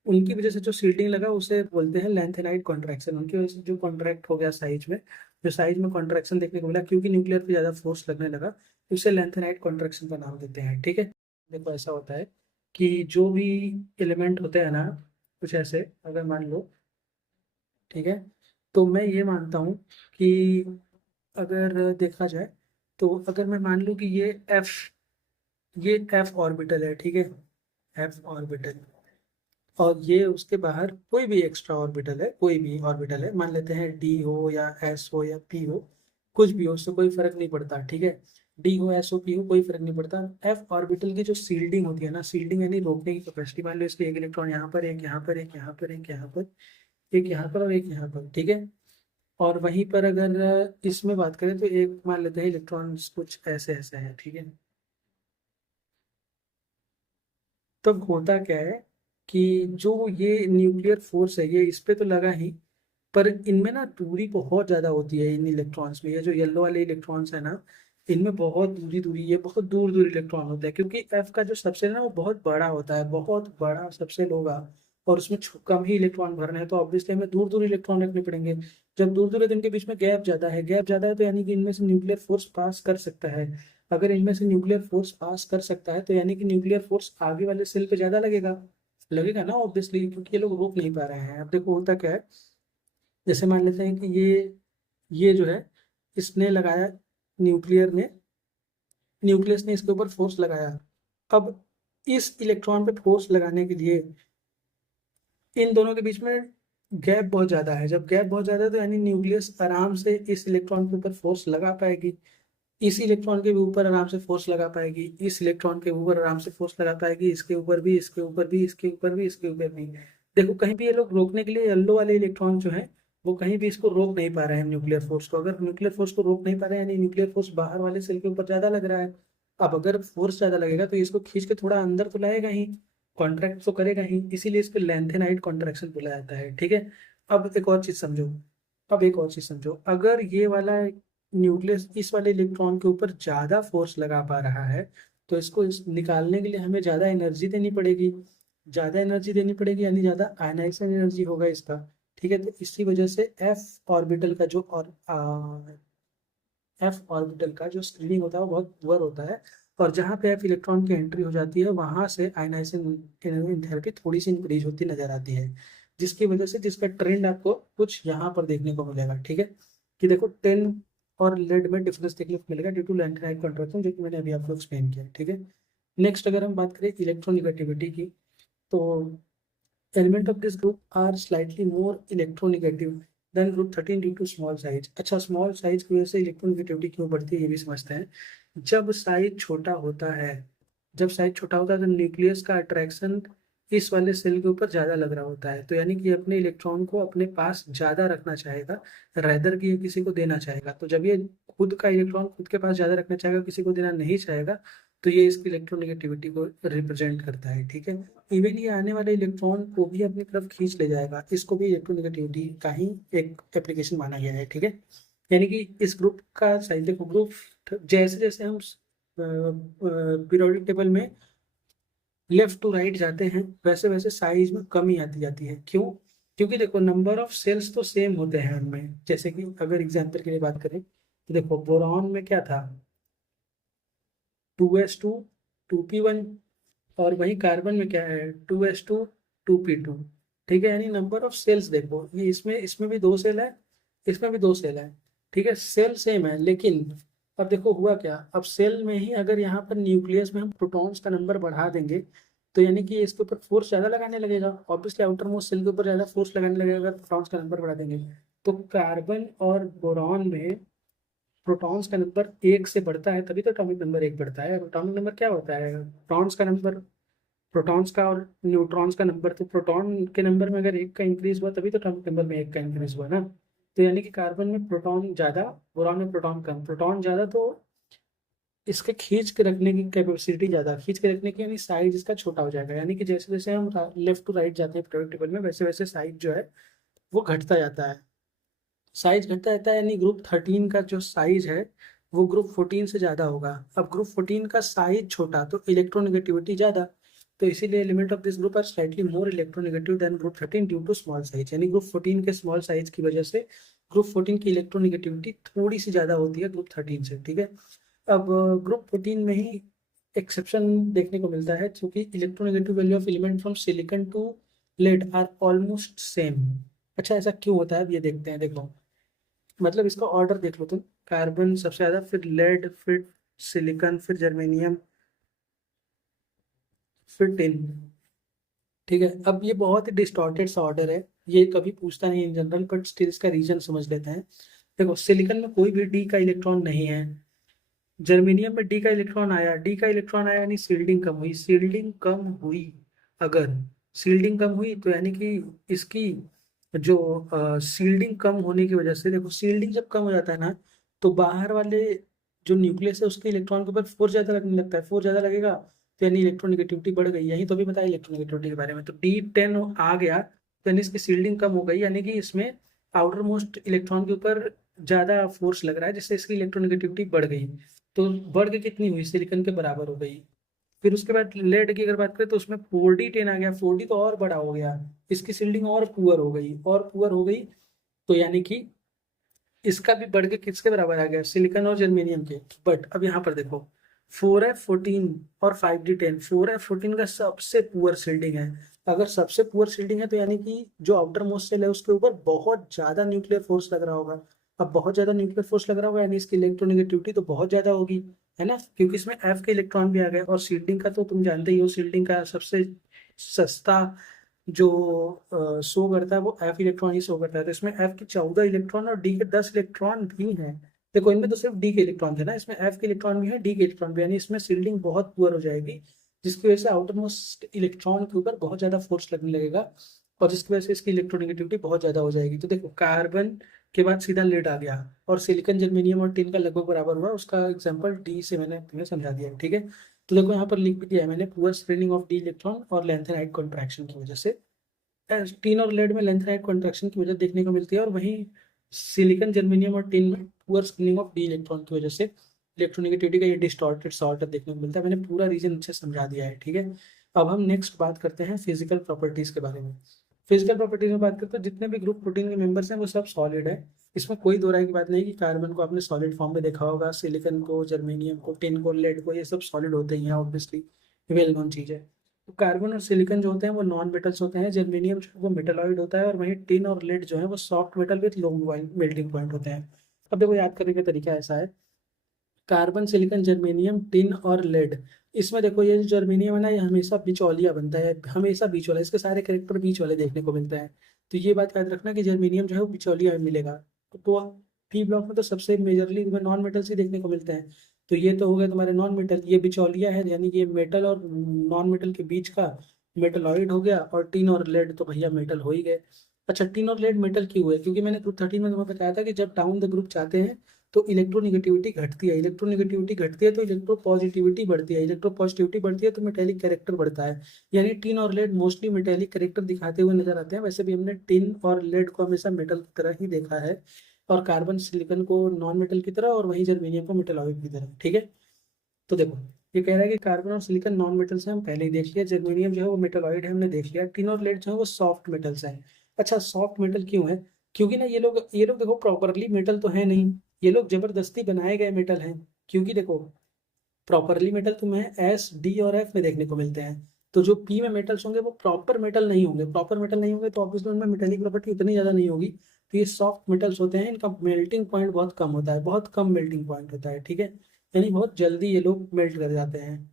उनकी वजह से जो सील्डिंग लगा उसे बोलते हैं लैंथेनाइड कॉन्ट्रैक्शन। उनकी वजह से जो कॉन्ट्रैक्ट हो गया साइज में, जो साइज में कॉन्ट्रैक्शन देखने को मिला क्योंकि न्यूक्लियर पे ज़्यादा फोर्स लगने लगा, उसे लैंथेनाइड कॉन्ट्रैक्शन का नाम देते हैं। ठीक है, देखो ऐसा होता है कि जो भी एलिमेंट होते हैं ना, कुछ ऐसे अगर मान लो, ठीक है, तो मैं ये मानता हूँ कि अगर देखा जाए तो अगर मैं मान लूँ कि ये एफ ऑर्बिटल है, ठीक है, एफ ऑर्बिटल, और ये उसके बाहर कोई भी एक्स्ट्रा ऑर्बिटल है, कोई भी ऑर्बिटल है, मान लेते हैं डी हो या एस हो या पी हो, कुछ भी हो, उससे कोई फर्क नहीं पड़ता। ठीक है, डी हो एस हो पी हो कोई फर्क नहीं पड़ता। एफ ऑर्बिटल की जो सील्डिंग होती है ना, सील्डिंग यानी रोकने की कैपेसिटी, मान लो इसके एक इलेक्ट्रॉन यहाँ पर, एक यहाँ पर, एक यहाँ पर, एक यहाँ पर, एक यहाँ पर और एक यहाँ पर, ठीक है। और वहीं पर अगर इसमें बात करें तो एक मान लेते हैं इलेक्ट्रॉन कुछ ऐसे ऐसे है, ठीक है। तब होता क्या है कि जो ये न्यूक्लियर फोर्स है ये इस पे तो लगा ही, पर इनमें ना दूरी बहुत ज्यादा होती है इन इलेक्ट्रॉन्स में। ये जो येलो वाले इलेक्ट्रॉन्स है ना, इनमें बहुत दूरी दूरी, ये बहुत दूर दूर इलेक्ट्रॉन होता है, क्योंकि एफ का जो सबसेल है ना वो बहुत बड़ा होता है, बहुत बड़ा सबसेल होगा, और उसमें कम ही इलेक्ट्रॉन भरने हैं, तो ऑब्वियसली हमें दूर दूर इलेक्ट्रॉन रखने पड़ेंगे। जब दूर दूर है तो इनके बीच में गैप ज्यादा है, गैप ज्यादा है तो यानी कि इनमें से न्यूक्लियर फोर्स पास कर सकता है। अगर इनमें से न्यूक्लियर फोर्स पास कर सकता है तो यानी कि न्यूक्लियर फोर्स आगे वाले सेल पे ज्यादा लगेगा, लगेगा ना ऑब्वियसली, क्योंकि ये लोग रोक नहीं पा रहे हैं। अब देखो होता क्या है, जैसे मान लेते हैं कि ये जो है इसने लगाया, न्यूक्लियर ने, न्यूक्लियस ने इसके ऊपर फोर्स लगाया। अब इस इलेक्ट्रॉन पे फोर्स लगाने के लिए इन दोनों के बीच में गैप बहुत ज्यादा है। जब गैप बहुत ज्यादा है तो यानी न्यूक्लियस आराम से इस इलेक्ट्रॉन के ऊपर फोर्स लगा पाएगी, इस इलेक्ट्रॉन के भी ऊपर आराम से फोर्स लगा पाएगी, इस इलेक्ट्रॉन के ऊपर आराम से फोर्स लगा पाएगी, इसके ऊपर भी, इसके ऊपर भी, इसके ऊपर भी, इसके ऊपर भी। देखो कहीं भी ये लोग रोकने के लिए, येलो वाले इलेक्ट्रॉन जो है वो कहीं भी इसको रोक नहीं पा रहे हैं न्यूक्लियर फोर्स को। अगर न्यूक्लियर फोर्स को रोक नहीं पा रहे हैं यानी न्यूक्लियर फोर्स बाहर वाले सेल के ऊपर ज्यादा लग रहा है। अब अगर फोर्स ज्यादा लगेगा तो इसको खींच के थोड़ा अंदर तो लाएगा ही, कॉन्ट्रैक्ट तो करेगा ही, इसीलिए इसको लैंथेनाइड कॉन्ट्रैक्शन बोला जाता है। ठीक है, अब एक और चीज समझो, अब एक और चीज समझो, अगर ये वाला न्यूक्लियस इस वाले इलेक्ट्रॉन के ऊपर ज्यादा फोर्स लगा पा रहा है तो इसको निकालने के लिए हमें ज्यादा एनर्जी देनी पड़ेगी, ज्यादा एनर्जी देनी पड़ेगी यानी ज्यादा आयनाइजेशन एनर्जी होगा इसका। ठीक है, तो इसी वजह से एफ ऑर्बिटल का जो स्क्रीनिंग होता है वो बहुत पुअर होता है, और जहाँ पे एफ इलेक्ट्रॉन की एंट्री हो जाती है वहां से आयनाइजेशन एंथैल्पी थोड़ी सी इंक्रीज होती नजर आती है, जिसकी वजह से जिसका ट्रेंड आपको कुछ यहाँ पर देखने को मिलेगा। ठीक है, कि देखो टेन और लेड में डिफरेंस देखने को मिलेगा ड्यू टू लैंथेनाइड कॉन्ट्रैक्शन, जो कि मैंने अभी आपको एक्सप्लेन किया। ठीक है, नेक्स्ट अगर हम बात करें इलेक्ट्रोनिगेटिविटी की, तो element of this group are slightly more electronegative than group 13 due to small size। अच्छा, स्मॉल साइज की वजह से इलेक्ट्रोनेगेटिविटी क्यों बढ़ती है ये भी समझते हैं। जब साइज छोटा होता है, जब साइज छोटा होता है तो न्यूक्लियस का अट्रैक्शन इस वाले सेल के ऊपर ज्यादा लग रहा होता है, तो यानी कि अपने इलेक्ट्रॉन को अपने पास ज्यादा रखना चाहेगा, रेदर कि ये किसी को देना चाहेगा। तो जब ये खुद का इलेक्ट्रॉन खुद के पास ज्यादा रखना चाहेगा, किसी को देना नहीं चाहेगा, तो ये इसकी इलेक्ट्रोनेगेटिविटी को रिप्रेजेंट करता है। ठीक है, इवन ये आने वाले इलेक्ट्रॉन को भी अपनी तरफ खींच ले जाएगा, इसको भी इलेक्ट्रोनेगेटिविटी का ही एक एप्लीकेशन माना गया है। ठीक है, यानी कि इस ग्रुप का साइज देखो, ग्रुप जैसे जैसे हम पीरियोडिक टेबल में लेफ्ट टू राइट जाते हैं वैसे वैसे साइज में कमी आती जाती है। क्यों? क्योंकि देखो नंबर ऑफ सेल्स तो सेम होते हैं उनमें। जैसे कि अगर एग्जांपल के लिए बात करें तो देखो बोरॉन में क्या था, 2s2 2p1, और वही कार्बन में क्या है, 2s2 2p2। ठीक है, यानी नंबर ऑफ सेल्स देखो, ये इसमें इसमें भी दो सेल है, इसमें भी दो सेल है। ठीक है, सेल सेम है, लेकिन अब देखो हुआ क्या, अब सेल में ही अगर यहाँ पर न्यूक्लियस में हम प्रोटॉन्स का नंबर बढ़ा देंगे तो यानी कि इसके ऊपर फोर्स ज्यादा लगाने लगेगा, ऑब्वियसली आउटर मोस्ट सेल के ऊपर ज्यादा फोर्स लगाने लगेगा अगर प्रोटॉन्स का नंबर बढ़ा देंगे। तो कार्बन और बोरॉन में प्रोटॉन्स का नंबर एक से बढ़ता है तभी तो एटॉमिक नंबर एक बढ़ता है। एटॉमिक नंबर क्या होता है, प्रोटॉन्स का नंबर, प्रोटॉन्स का और न्यूट्रॉन्स का नंबर। तो प्रोटॉन के नंबर में अगर एक का इंक्रीज हुआ तभी तो एटॉमिक नंबर में एक का इंक्रीज हुआ ना। तो यानी कि कार्बन में प्रोटॉन ज्यादा, बोरॉन में प्रोटॉन कम। प्रोटॉन ज्यादा तो इसके खींच के रखने की कैपेसिटी ज्यादा, खींच के रखने की यानी साइज इसका छोटा हो जाएगा। यानी कि जैसे जैसे हम लेफ्ट टू राइट जाते हैं पीरियोडिक टेबल में वैसे वैसे साइज जो है वो घटता जाता है, साइज घटता जाता है। यानी ग्रुप 13 का जो साइज है वो ग्रुप 14 से ज़्यादा होगा। अब ग्रुप 14 का साइज छोटा तो इलेक्ट्रोनेगेटिविटी ज़्यादा, तो इसीलिए element of this group are slightly more electronegative than group 13 due to small size. यानी ग्रुप 14 के स्मॉल साइज की वजह से ग्रुप 14 की इलेक्ट्रोनेगेटिविटी थोड़ी सी ज़्यादा होती है ग्रुप 13 से, ठीक है। अब ग्रुप 14 में ही एक्सेप्शन देखने को मिलता है, क्योंकि electronegative value of element from silicon to lead are almost same. अच्छा, ऐसा क्यों होता है अब ये देखते हैं। देखो, मतलब इसका ऑर्डर देख लो तुम, कार्बन सबसे ज़्यादा, फिर लेड, फिर सिलिकॉन, फिर जर्मेनियम, फिर टिन, ठीक है। अब ये बहुत ही डिस्टॉर्टेड सा ऑर्डर है, ये कभी पूछता नहीं इन जनरल, बट स्टिल इसका रीजन समझ लेते हैं। देखो, सिलिकॉन में कोई भी डी का इलेक्ट्रॉन नहीं है, जर्मेनियम में डी का इलेक्ट्रॉन आया, डी का इलेक्ट्रॉन आया यानी सील्डिंग कम हुई, सील्डिंग कम हुई। अगर सील्डिंग कम हुई तो यानी कि इसकी जो सील्डिंग कम होने की वजह से, देखो सील्डिंग जब कम हो जाता है ना, तो बाहर वाले जो न्यूक्लियस है उसके इलेक्ट्रॉन के ऊपर फोर्स ज्यादा लगने लगता है, फोर्स ज्यादा लगेगा तो यानी इलेक्ट्रोनेगेटिविटी बढ़ गई। यही तो भी बताया इलेक्ट्रोनेगेटिविटी के बारे में। तो D10 आ गया तो यानी इसकी सील्डिंग कम हो गई, यानी कि इसमें आउटर मोस्ट इलेक्ट्रॉन के ऊपर ज्यादा फोर्स लग रहा है, जिससे इसकी इलेक्ट्रोनेगेटिविटी बढ़ गई। तो बढ़ के कितनी हुई, सिलिकॉन के बराबर हो गई। फिर उसके बाद लेड की अगर बात करें तो उसमें 4D10 आ गया, 4D तो और बड़ा हो गया, इसकी सील्डिंग और पुअर हो गई, और पुअर हो गई, तो यानी कि इसका भी बढ़ के किसके बराबर आ गया, सिलिकॉन और जर्मेनियम के। बट अब यहाँ पर देखो, 4F14 और 5D10, 4F14 का सबसे पुअर सील्डिंग है। अगर सबसे पुअर सील्डिंग है तो यानी कि जो आउटर मोस्ट सेल है उसके ऊपर बहुत ज्यादा न्यूक्लियर फोर्स लग रहा होगा। अब बहुत ज्यादा न्यूक्लियर फोर्स लग रहा होगा यानी इसकी इलेक्ट्रोनेगेटिविटी तो बहुत ज्यादा होगी, है ना, क्योंकि इसमें F के इलेक्ट्रॉन भी आ गए। और सील्डिंग का तो तुम जानते ही हो, सील्डिंग का सबसे सस्ता जो शो करता है वो F इलेक्ट्रॉन ही शो करता है। तो इसमें F के 14 इलेक्ट्रॉन और D के 10 इलेक्ट्रॉन भी हैं। देखो, इनमें तो सिर्फ D के इलेक्ट्रॉन थे ना, इसमें F के इलेक्ट्रॉन भी है, D के इलेक्ट्रॉन भी, यानी इसमें सील्डिंग बहुत पुअर हो जाएगी, जिसकी वजह से आउटर मोस्ट इलेक्ट्रॉन के ऊपर बहुत ज्यादा फोर्स लगने लगेगा, और जिसकी वजह से इसकी इलेक्ट्रोनेगेटिविटी बहुत ज्यादा हो जाएगी। तो देखो, कार्बन के बाद सीधा लेड आ गया, और सिलिकॉन, जर्मेनियम और टिन का लगभग बराबर हुआ। उसका एग्जांपल डी से मैंने तुम्हें समझा दिया है, ठीक है। तो देखो, यहाँ पर लिख भी दिया है मैंने, poor spreading of D electron और लेंथ एंड हाइट कॉन्ट्रैक्शन की वजह से। टिन और लेड में लेंथ हाइट कॉन्ट्रैक्शन की वजह देखने को मिलती है, और वहीं सिलिकॉन, जर्मेनियम और टिन में poor spreading of D electron की वजह से इलेक्ट्रोनेगेटिविटी का ये डिस्टॉर्टेड सॉर्ट देखने को मिलता है। मैंने पूरा रीजन अच्छे से समझा दिया है, ठीक है। अब हम नेक्स्ट बात करते हैं फिजिकल प्रॉपर्टीज के बारे में। फिजिकल प्रॉपर्टीज में बात करते हैं तो जितने भी ग्रुप प्रोटीन के मेंबर्स हैं वो सब सॉलिड है। इसमें कोई दो राय की बात नहीं कि कार्बन को आपने सॉलिड फॉर्म में देखा होगा, सिलिकॉन को, जर्मेनियम को, टिन को, लेड को, ये सब सॉलिड होते ही हैं, ऑब्वियसली वेल नोन चीज है। तो कार्बन और सिलिकॉन जो होते हैं वो नॉन मेटल्स होते हैं, जर्मेनियम जो है वो मेटलॉइड होता है, और वहीं टिन और लेड जो है वो soft metal with low melting point होते हैं। अब देखो, याद करने का तरीका ऐसा है, कार्बन, सिलिकॉन, जर्मेनियम, टिन और लेड, इसमें देखो ये जो जर्मेनियम है ना, ये हमेशा बिचौलिया बनता है, हमेशा बीच वाला, इसके सारे कैरेक्टर बीच वाले देखने को मिलते हैं। तो ये बात याद रखना कि जर्मेनियम जो है वो बिचौलिया में मिलेगा। तो पी ब्लॉक में तो सबसे मेजरली तुम्हें नॉन मेटल्स ही देखने को मिलते हैं। तो ये तो हो गया तुम्हारे नॉन मेटल, ये बिचौलिया है, यानी कि ये मेटल और नॉन मेटल के बीच का मेटलॉइड हो गया। और टिन और लेड तो भैया मेटल हो ही गए। अच्छा, टिन और लेड मेटल क्यों हुए, क्योंकि मैंने ग्रुप 13 में तुम्हें बताया था कि जब डाउन द ग्रुप चाहते हैं तो इलेक्ट्रोनिगेटिविटी घटती है, इलेक्ट्रोनिगेटिविटी घटती है तो इलेक्ट्रो पॉजिटिविटी बढ़ती है, इलेक्ट्रो पॉजिटिविटी बढ़ती है तो मेटेलिक कैरेक्टर बढ़ता है। यानी टिन और लेड मोस्टली मेटेलिक कैरेक्टर दिखाते हुए नजर आते हैं। वैसे भी हमने टिन और लेड को हमेशा मेटल की तरह ही देखा है, और कार्बन, सिलिकॉन को नॉन मेटल की तरह, और वहीं जर्मेनियम को मेटलॉइड की तरह, ठीक है। तो देखो, ये कह रहा है कि कार्बन और सिलिकॉन नॉन मेटल्स हैं, हम पहले ही देख लिया। जर्मेनियम जो है वो मेटलॉइड है, हमने देख लिया। टिन और लेड जो है वो सॉफ्ट मेटल्स हैं। अच्छा, सॉफ्ट मेटल क्यों है, क्योंकि ना ये लोग देखो प्रॉपरली मेटल तो है नहीं, ये लोग जबरदस्ती बनाए गए मेटल हैं। क्योंकि देखो, प्रॉपरली मेटल तुम्हें एस, डी और एफ में देखने को मिलते हैं, तो जो पी में मेटल्स होंगे वो प्रॉपर मेटल नहीं होंगे, प्रॉपर मेटल नहीं होंगे तो ऑब्वियसली उनमें मेटेलिक प्रॉपर्टी उतनी ज़्यादा नहीं होगी। तो ये सॉफ्ट मेटल्स होते हैं, इनका मेल्टिंग पॉइंट बहुत कम होता है, बहुत कम मेल्टिंग पॉइंट होता है, ठीक है। यानी बहुत जल्दी ये लोग मेल्ट कर जाते हैं।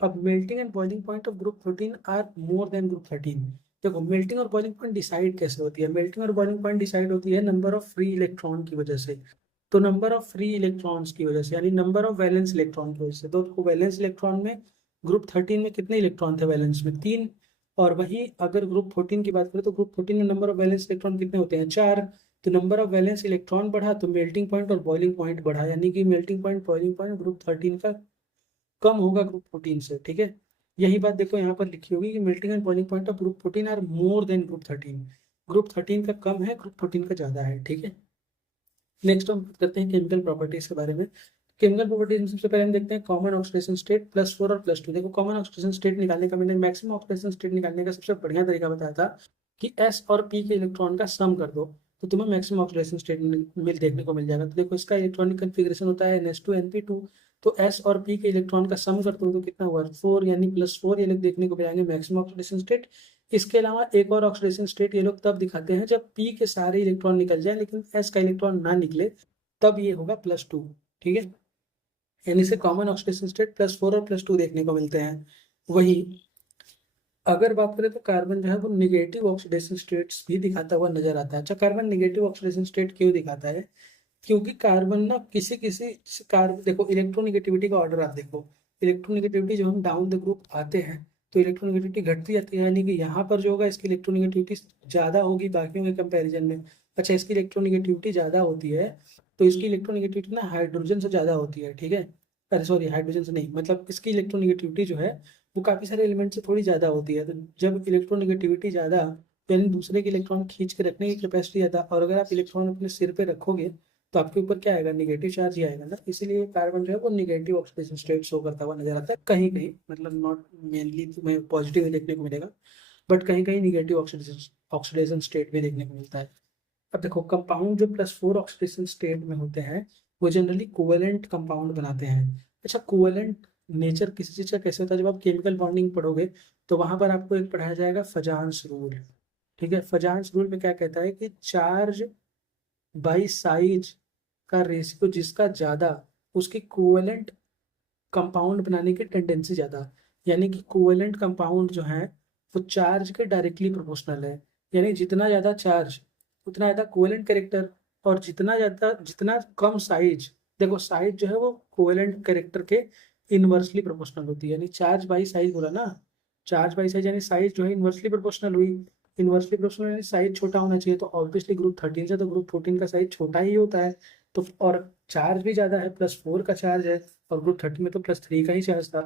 अब melting and boiling point of group 14 are more than group 13। देखो, मेल्टिंग और बॉइलिंग पॉइंट डिसाइड कैसे होती है, मेल्टिंग और बॉइलिंग पॉइंट डिसाइड होती है नंबर ऑफ फ्री इलेक्ट्रॉन की वजह से। तो नंबर ऑफ फ्री इलेक्ट्रॉन्स की वजह से, यानी नंबर ऑफ वैलेंस इलेक्ट्रॉन की वजह से। तो वैलेंस इलेक्ट्रॉन में ग्रुप 13 में कितने इलेक्ट्रॉन थे, वैलेंस में 3। और वहीं अगर ग्रुप 14 की बात करें तो ग्रुप 14 में नंबर ऑफ वैलेंस इलेक्ट्रॉन कितने होते हैं, 4। तो नंबर ऑफ वैलेंस इलेक्ट्रॉन बढ़ा तो मेल्टिंग पॉइंट और बॉइलिंग पॉइंट बढ़ा, यानी कि melting point, boiling point group 13 का कम होगा ग्रुप 14 से, ठीक है। यही बात देखो यहाँ पर लिखी होगी कि melting and boiling point of group 14 are more than group 13। Group 13 का कम है, ग्रुप 14 का ज्यादा है, ठीक है। नेक्स्ट हम बात करते हैं केमिकल प्रॉपर्टीज के बारे में। केमिकल प्रॉपर्टीज में सबसे पहले हम देखते हैं कॉमन ऑक्सीडेशन स्टेट +4 और +2। देखो कॉमन ऑक्सीडेशन स्टेट निकालने का मैंने मैक्सिमम ऑक्सीडेशन स्टेट निकालने का सबसे बढ़िया तरीका बताया था कि S और P के इलेक्ट्रॉन का सम कर दो तो तुम्हें मैक्सिमम ऑक्सीडेशन स्टेट मिल देखने को मिल जाएगा। तो देखो इसका इलेक्ट्रॉनिक कन्फिग्रेशन होता है NH2 NP2, तो S और P के इलेक्ट्रॉन का सम करते हो तो कितना हुआ 4, यानी +4 ये लोग देखने को मिलेंगे मैक्सिमम ऑक्सीडेशन स्टेट। इसके अलावा एक और ऑक्सीडेशन स्टेट ये लोग तब दिखाते हैं जब P के सारे इलेक्ट्रॉन निकल जाए लेकिन S का इलेक्ट्रॉन ना निकले, तब ये होगा +2। ठीक है, यानी से कॉमन ऑक्सीडेशन स्टेट +4 और +2 देखने को मिलते हैं। वही अगर बात करें तो कार्बन जो है वो निगेटिव ऑक्सीडेशन स्टेट्स भी दिखाता हुआ नजर आता है। अच्छा, कार्बन निगेटिव ऑक्सीडेशन स्टेट क्यों दिखाता है? क्योंकि कार्बन ना किसी किसी कार्बन, देखो इलेक्ट्रोनिगेटिविटी का ऑर्डर आप देखो, इलेक्ट्रोनिगेटिविटी जब हम डाउन द ग्रुप आते हैं तो इलेक्ट्रोनिगेटिविटी घटती जाती है, यानी कि यहाँ पर जो होगा इसकी इलेक्ट्रोनिगेटिविटी ज़्यादा होगी बाकियों के कंपैरिजन में। अच्छा, इसकी इलेक्ट्रोनिगेटिविटी ज़्यादा होती है तो इसकी इलेक्ट्रोनिगेटिविटी ना हाइड्रोजन से ज़्यादा होती है। ठीक है, अरे सॉरी, हाइड्रोजन से नहीं, मतलब इसकी इलेक्ट्रोनिगेटिविटी जो है वो काफ़ी सारे एलिमेंट से थोड़ी ज़्यादा होती है। तो जब इलेक्ट्रोनिगेटिविटी ज़्यादा, यानी दूसरे के इलेक्ट्रॉन खींच के रखने की कैपेसिटी ज़्यादा, और अगर आप इलेक्ट्रॉन अपने सिर पे रखोगे तो आपके ऊपर क्या आएगा, निगेटिव चार्ज ही आएगा ना। इसीलिए कार्बन जो है वो निगेटिव ऑक्सीडेशन स्टेट शो करता हुआ नजर आता है कहीं कहीं, मतलब नॉट मेनली तुम्हें पॉजिटिव ही देखने को मिलेगा, बट कहीं कहीं निगेटिव ऑक्सीडेशन स्टेट भी देखने को मिलता है। अब देखो कंपाउंड जो +4 ऑक्सीडेशन स्टेट में होते हैं वो जनरली कोवेलेंट कंपाउंड बनाते हैं। अच्छा, कोवेलेंट नेचर किसी चीज़ का कैसे होता है, जब आप केमिकल बॉन्डिंग पढ़ोगे तो वहां पर आपको एक पढ़ाया जाएगा फजान्स रूल। ठीक है, फजान्स रूल में क्या कहता है कि चार्ज बाई साइज का रेशियो जिसका ज़्यादा, उसकी कोवेलेंट कंपाउंड बनाने की टेंडेंसी ज़्यादा। यानी कि कोवेलेंट कंपाउंड जो है वो चार्ज के डायरेक्टली प्रोपोर्शनल है, यानी जितना ज़्यादा चार्ज उतना ज़्यादा कोवेलेंट कैरेक्टर, और जितना कम साइज, देखो साइज जो है वो कोवेलेंट कैरेक्टर के इनवर्सली प्रोपोर्शनल होती है। यानी चार्ज बाई साइज बोला ना, चार्ज बाई साइज यानी साइज जो है इनवर्सली प्रोपोर्शनल हुई। इनवर्सली प्रोपोर्शनल यानी साइज छोटा होना चाहिए, तो ऑब्वियसली ग्रुप 13 से तो ग्रुप 14 का साइज छोटा ही होता है। तो और चार्ज भी ज़्यादा है, +4 का चार्ज है, और ग्रुप 13 में तो +3 का ही चार्ज था।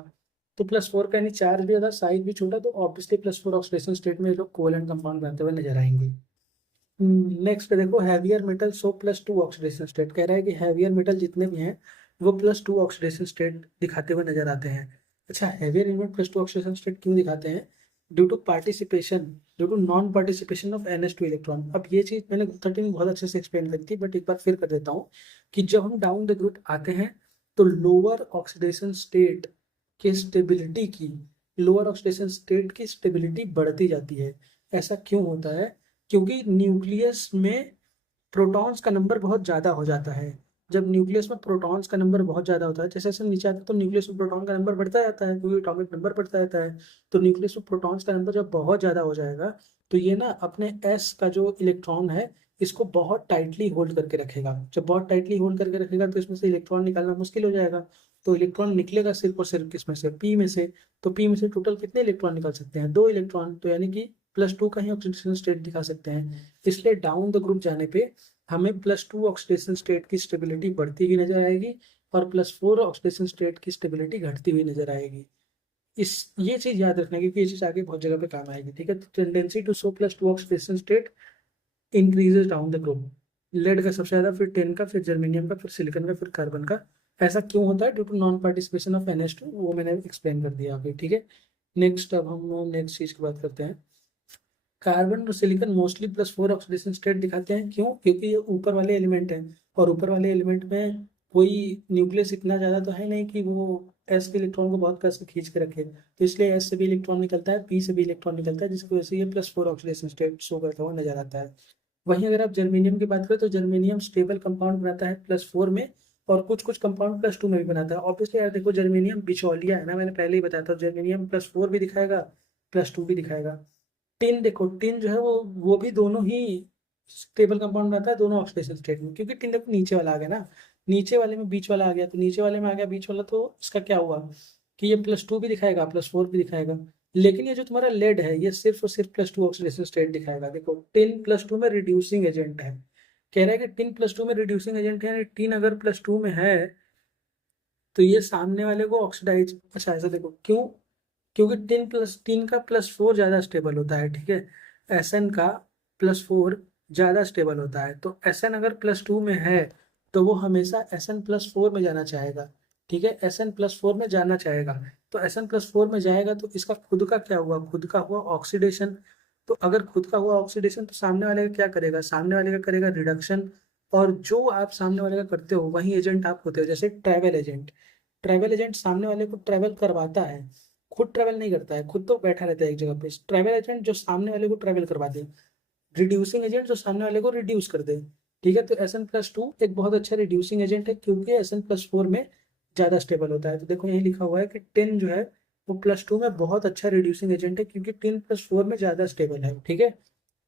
तो +4 का यानी चार्ज भी ज़्यादा साइज भी छोटा, तो ऑब्वियसली +4 ऑक्सीडेशन स्टेट में ये लोग कोवेलेंट कंपाउंड बनते हुए नजर आएंगे। नेक्स्ट पे देखो heavier metal so +2 oxidation state. कह रहा है कि हैवियर मेटल जितने भी हैं वो +2 ऑक्सीडेशन स्टेट दिखाते हुए नजर आते हैं। अच्छा, हैवियर एलिमेंट +2 ऑक्सीडेशन स्टेट क्यों दिखाते हैं? Due to non participation of NH2 electron. अब ये चीज मैंने ग्रुप 13 में बहुत अच्छे से एक्सप्लेन करी थी, बट एक बार फिर कर देता हूँ कि जब हम डाउन द ग्रुप आते हैं तो लोअर ऑक्सीडेशन स्टेट की स्टेबिलिटी बढ़ती जाती है। ऐसा क्यों होता है? क्योंकि न्यूक्लियस में प्रोटॉन्स का नंबर बहुत ज़्यादा हो जाता है। जब न्यूक्लियस में प्रोटॉन्स का नंबर बहुत ज़्यादा होता है, जैसे जैसे नीचे आता है तो न्यूक्लियस में प्रोटॉन का नंबर बढ़ता जाता है क्योंकि एटॉमिक नंबर बढ़ता जाता है। तो न्यूक्लियस में प्रोटॉन्स का नंबर जब बहुत ज़्यादा हो जाएगा तो ये ना अपने S का जो इलेक्ट्रॉन है इसको बहुत टाइटली होल्ड करके रखेगा। जब बहुत टाइटली होल्ड करके रखेगा तो इसमें से इलेक्ट्रॉन निकालना मुश्किल हो जाएगा। तो इलेक्ट्रॉन निकलेगा सिर्फ और सिर्फ किसमें से, P में से। तो P में से टोटल कितने इलेक्ट्रॉन निकल सकते हैं, 2 इलेक्ट्रॉन। तो यानी कि +2 का ही ऑक्सीडेशन स्टेट दिखा सकते हैं। इसलिए डाउन द ग्रुप जाने पे हमें +2 ऑक्सीडेशन स्टेट की स्टेबिलिटी बढ़ती हुई नजर आएगी और +4 ऑक्सीडेशन स्टेट की स्टेबिलिटी घटती हुई नजर आएगी। इस ये चीज याद रखना क्योंकि ये चीज आगे बहुत जगह पे काम आएगी। ठीक है, tendency to show +2 oxidation state increases down the group. Lead का सबसे ज्यादा, फिर टेन का, फिर जर्मेनियम का, फिर सिलिकॉन का, फिर कार्बन का। ऐसा क्यों होता है? Due to non participation of NH2, वो मैंने एक्सप्लेन कर दिया अभी। ठीक है, नेक्स्ट अब हम नेक्स्ट चीज की बात करते हैं। कार्बन और सिलिकॉन मोस्टली +4 ऑक्सीडेशन स्टेट दिखाते हैं। क्यों? क्योंकि ये ऊपर वाले एलिमेंट हैं और ऊपर वाले एलिमेंट में कोई न्यूक्लियस इतना ज़्यादा तो है नहीं कि वो S के इलेक्ट्रॉन को बहुत कस के खींच के रखे। तो इसलिए S से भी इलेक्ट्रॉन निकलता है, P से भी इलेक्ट्रॉन निकलता है, जिसकी वजह से ये +4 ऑक्सीडेशन स्टेट शो करता हुआ नजर आता है। वहीं अगर आप जर्मेनियम की बात करें तो जर्मेनियम स्टेबल कंपाउंड बनाता है +4 में, और कुछ कुछ कंपाउंड +2 में भी बनाता है। ऑब्वियसली यार देखो जर्मेनियम बिचौलिया है ना, मैंने पहले ही बताया था, जर्मेनियम +4 भी दिखाएगा +2 भी दिखाएगा। टिन देखो, टिन जो है वो भी दोनों ही स्टेबल कंपाउंड बनाता है दोनों ऑक्सीडेशन स्टेट में, क्योंकि टिन देखो नीचे वाला आ गया ना, नीचे वाले में बीच वाला आ गया, तो नीचे वाले में आ गया बीच वाला, तो इसका क्या हुआ कि ये +2 भी दिखाएगा +4 भी दिखाएगा। लेकिन ये जो तुम्हारा लेड है ये सिर्फ और सिर्फ +2 ऑक्सीडेशन स्टेट दिखाएगा। देखो टिन +2 में रिड्यूसिंग एजेंट है, कह रहा है कि टिन +2 में रिड्यूसिंग एजेंट है, यानी टिन अगर +2 में है तो ये सामने वाले को ऑक्सीडाइज। अच्छा ऐसा देखो क्यों, क्योंकि टिन का +4 ज़्यादा स्टेबल होता है। ठीक है, SN का +4 ज़्यादा स्टेबल होता है, तो SN अगर +2 में है तो वो हमेशा Sn+4 में जाना चाहेगा। ठीक है, Sn+4 में जाना चाहेगा। तो Sn+4 में जाएगा तो इसका खुद का क्या हुआ, खुद का हुआ ऑक्सीडेशन। तो अगर खुद का हुआ ऑक्सीडेशन तो सामने वाले का क्या करेगा, सामने वाले का करेगा रिडक्शन। और जो आप सामने वाले का करते हो वही एजेंट आप होते हो। जैसे ट्रैवल एजेंट, ट्रैवल एजेंट सामने वाले को ट्रैवल करवाता है, खुद ट्रैवल नहीं करता है, खुद तो बैठा रहता है एक जगह पे। ट्रैवल एजेंट जो सामने वाले को ट्रैवल करवा दे, रिड्यूसिंग एजेंट जो सामने वाले को रिड्यूस कर दे। ठीक है, तो Sn+2 एक बहुत अच्छा रिड्यूसिंग एजेंट है क्योंकि Sn+4 में ज़्यादा स्टेबल होता है। तो देखो यही लिखा हुआ है कि टिन जो है वो +2 में बहुत अच्छा रिड्यूसिंग एजेंट है क्योंकि टिन+4 में ज़्यादा स्टेबल है। ठीक है,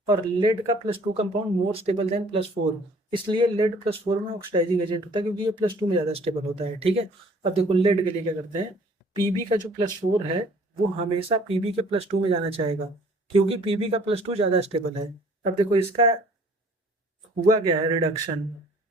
और लेड का +2 कंपाउंड मोर स्टेबल देन +4, इसलिए लेड +4 में ऑक्सीडाइजिंग एजेंट होता है क्योंकि ये +2 में ज़्यादा स्टेबल होता है। ठीक है, अब देखो लेड के लिए क्या करते हैं, पीबी का जो +4 है वो हमेशा पीबी के +2 में जाना चाहेगा क्योंकि पीबी का +2 ज़्यादा स्टेबल है। अब देखो इसका हुआ क्या है, रिडक्शन।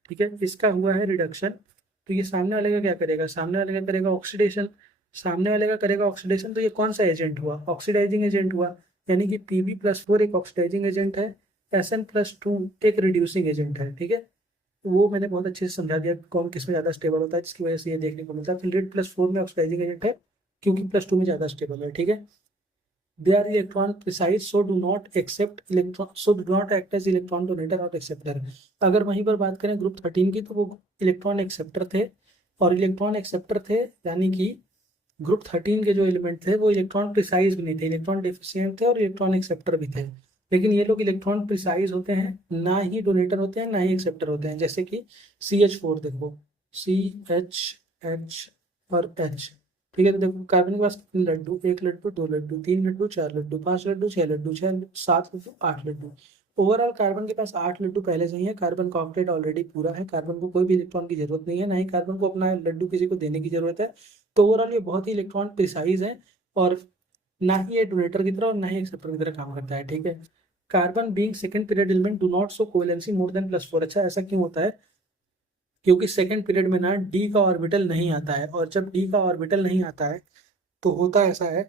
ठीक है, इसका हुआ है रिडक्शन, तो ये सामने वाले का क्या करेगा, सामने वाले का करेगा ऑक्सीडेशन। सामने वाले का करेगा ऑक्सीडेशन, तो ये कौन सा एजेंट हुआ, ऑक्सीडाइजिंग एजेंट हुआ। यानी कि Pb+4 एक ऑक्सीडाइजिंग एजेंट है, Sn+2 एक रिड्यूसिंग एजेंट है। ठीक है, तो वो मैंने बहुत अच्छे से समझा दिया कौन किस में ज़्यादा स्टेबल होता है, जिसकी वजह से ये देखने को मिलता है। तो लेड +4 में ऑक्सीडाइजिंग एजेंट है क्योंकि +2 में ज़्यादा स्टेबल है। ठीक है, they are electron precise so do not accept electron, so do not act as electron donator or acceptor। अगर वहीं पर बात करें ग्रुप 13 की तो वो इलेक्ट्रॉन एक्सेप्टर थे, और इलेक्ट्रॉन एक्सेप्टर थे यानी कि ग्रुप 13 के जो एलिमेंट थे वो इलेक्ट्रॉन प्रिसाइज भी नहीं थे, इलेक्ट्रॉन डेफिशिएंट थे और इलेक्ट्रॉन एक्सेप्टर भी थे। लेकिन ये लोग इलेक्ट्रॉन प्रिसाइज होते हैं, ना ही डोनेटर होते हैं ना ही एक्सेप्टर होते हैं। जैसे कि CH4 देखो, CH, H और H। ठीक है, तो देखो कार्बन के पास कितने लड्डू, 1 लड्डू, 2 लड्डू, 3 लड्डू, 4 लड्डू, 5 लड्डू, 6 लड्डू, 7 लड्डू, 8 लड्डू। ओवरऑल कार्बन के पास 8 लड्डू पहले से ही है। कार्बन का ऑक्टेट ऑलरेडी पूरा है, कार्बन को कोई भी इलेक्ट्रॉन की जरूरत नहीं है, ना ही कार्बन को अपना लड्डू किसी को देने की जरूरत है। तो ओवरऑल ये बहुत ही इलेक्ट्रॉन प्रिसाइज है, और ना ही ये डोनेटर की तरह और ना ही एक्सेप्टर की तरह काम करता है। ठीक है, carbon being second period element do not show covalency more than +4। अच्छा, ऐसा क्यों होता है, क्योंकि सेकंड पीरियड में ना डी का ऑर्बिटल नहीं आता है, और जब डी का ऑर्बिटल नहीं आता है तो होता ऐसा है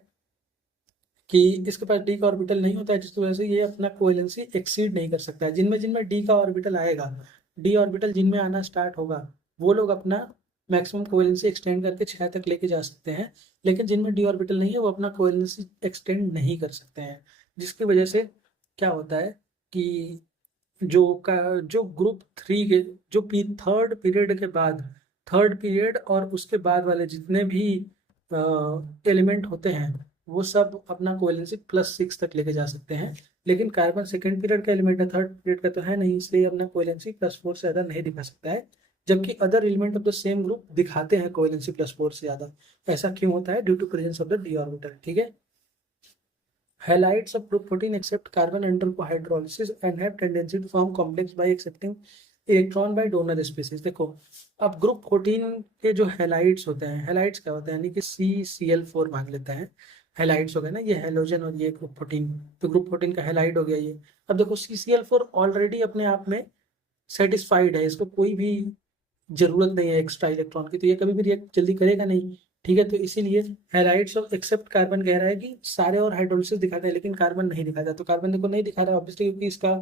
कि इसके पास डी का ऑर्बिटल नहीं होता है, जिसकी वजह से ये अपना कोवेलेंसी एक्सीड नहीं कर सकता है। जिनमें जिनमें डी का ऑर्बिटल आएगा, डी ऑर्बिटल जिनमें आना स्टार्ट होगा वो लोग अपना मैक्सिमम कोवेलेंसी एक्सटेंड करके 6 तक लेके जा सकते हैं। लेकिन जिनमें डी ऑर्बिटल नहीं है वो अपना कोवेलेंसी एक्सटेंड नहीं कर सकते हैं, जिसकी वजह से क्या होता है कि जो ग्रुप 3 के जो थर्ड पीरियड के बाद, थर्ड पीरियड और उसके बाद वाले जितने भी एलिमेंट होते हैं वो सब अपना कोवेलेंसी +6 तक लेके जा सकते हैं। लेकिन कार्बन सेकेंड पीरियड का एलिमेंट है, थर्ड पीरियड का तो है नहीं, इसलिए अपना कोवेलेंसी +4 से ज़्यादा नहीं दिखा सकता है। जबकि other element of the same group दिखाते हैं कोवेलेंसी +4 से ज़्यादा। ऐसा क्यों होता है, due to presence of the d orbital. ठीक है, halides of group 14 accept carbon undergo hydrolysis and have tendency to form complex by accepting electron by donor species. देखो अब ग्रुप 14 के जो हेलाइड्स होते हैं, हेलाइड्स क्या होते हैं, यानी कि CCl4 मान लेते हैं, हेलाइड्स हो गए ना, ये हेलोजन और ये ग्रुप 14, तो ग्रुप 14 का हेलाइड हो गया ये। अब देखो CCl4 ऑलरेडी अपने आप में सेटिस्फाइड है, इसको कोई भी जरूरत नहीं है एक्स्ट्रा इलेक्ट्रॉन की, तो ये कभी भी रिएक्ट जल्दी करेगा नहीं। ठीक है, तो इसीलिए हैलाइड्स ऑफ एक्सेप्ट कार्बन कह रहा है कि सारे और हाइड्रोलिसिस दिखाते हैं लेकिन कार्बन नहीं दिखाता। तो कार्बन देखो नहीं दिखा रहा है ऑब्वियसली क्योंकि इसका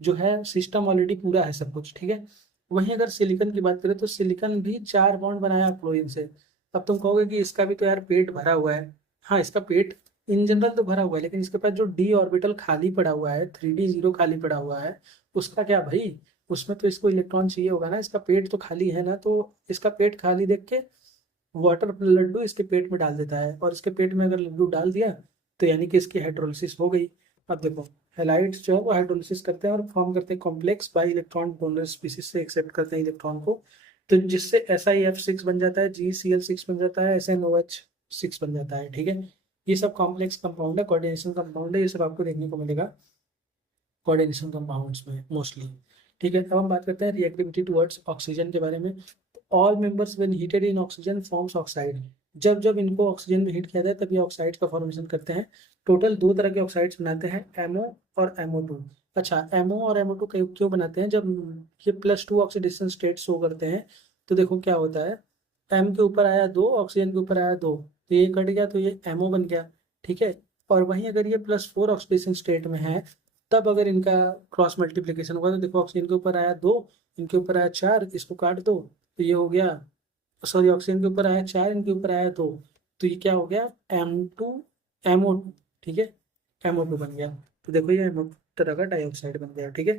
जो है सिस्टम ऑलरेडी पूरा है सब कुछ। ठीक है, वहीं अगर सिलिकन की बात करें तो सिलिकन भी 4 बॉन्ड बनाया क्लोरीन से। अब तुम कहोगे कि इसका भी तो यार पेट भरा हुआ है। हाँ, इसका पेट इन जनरल तो भरा हुआ है, लेकिन इसके पास जो डी ऑर्बिटल खाली पड़ा हुआ है, 3d0 खाली पड़ा हुआ है, उसका क्या भाई, उसमें तो इसको इलेक्ट्रॉन चाहिए होगा ना। इसका पेट तो खाली है ना, तो इसका पेट खाली देख के वाटर लड्डू इसके पेट में डाल देता है, और इसके पेट में अगर लड्डू डाल दिया तो यानी कि इसकी हाइड्रोलिसिस हो गई। अब देखो हेलाइड्स जो है वो हाइड्रोलिसिस करते हैं और फॉर्म करते हैं complex by electron donor species से एक्सेप्ट करते हैं इलेक्ट्रॉन को, तो जिससे SiF6 बन जाता है, GCl6 बन जाता है, SnOH6 बन जाता है। ठीक है, ये सब कॉम्प्लेक्स कंपाउंड है, कोऑर्डिनेशन कंपाउंड है, ये सब आपको देखने को मिलेगा कोऑर्डिनेशन कंपाउंड्स में मोस्टली। ठीक है, अब हम बात करते हैं रिएक्टिविटी टुवर्ड्स ऑक्सीजन के बारे में। All members when heated in oxygen forms oxide. जब जब इनको ऑक्सीजन में हीट किया जाए तब ये ऑक्साइड का फॉर्मेशन करते हैं। टोटल 2 तरह के ऑक्साइड्स बनाते हैं, MO और MO2। अच्छा, MO और MO2 क्यों बनाते हैं, जब ये +2 ऑक्सीडेशन स्टेट शो करते हैं तो देखो क्या होता है, M के ऊपर आया 2, ऑक्सीजन के ऊपर आया 2, तो ये कट गया तो ये MO बन गया। ठीक है, और वहीं अगर ये +4 ऑक्सीडेशन स्टेट में है तब अगर इनका क्रॉस मल्टीप्लीकेशन होगा तो देखो ऑक्सीजन के ऊपर आया 2 इनके ऊपर आया 4, इसको काट दो तो ये हो गया, सॉरी ऑक्सीजन के ऊपर आया 4, इनके ऊपर आया 2, तो ये क्या हो गया MO2, ठीक है, MO2 बन गया। तो देखो ये MO तरह का डाइऑक्साइड बन गया, ठीक है।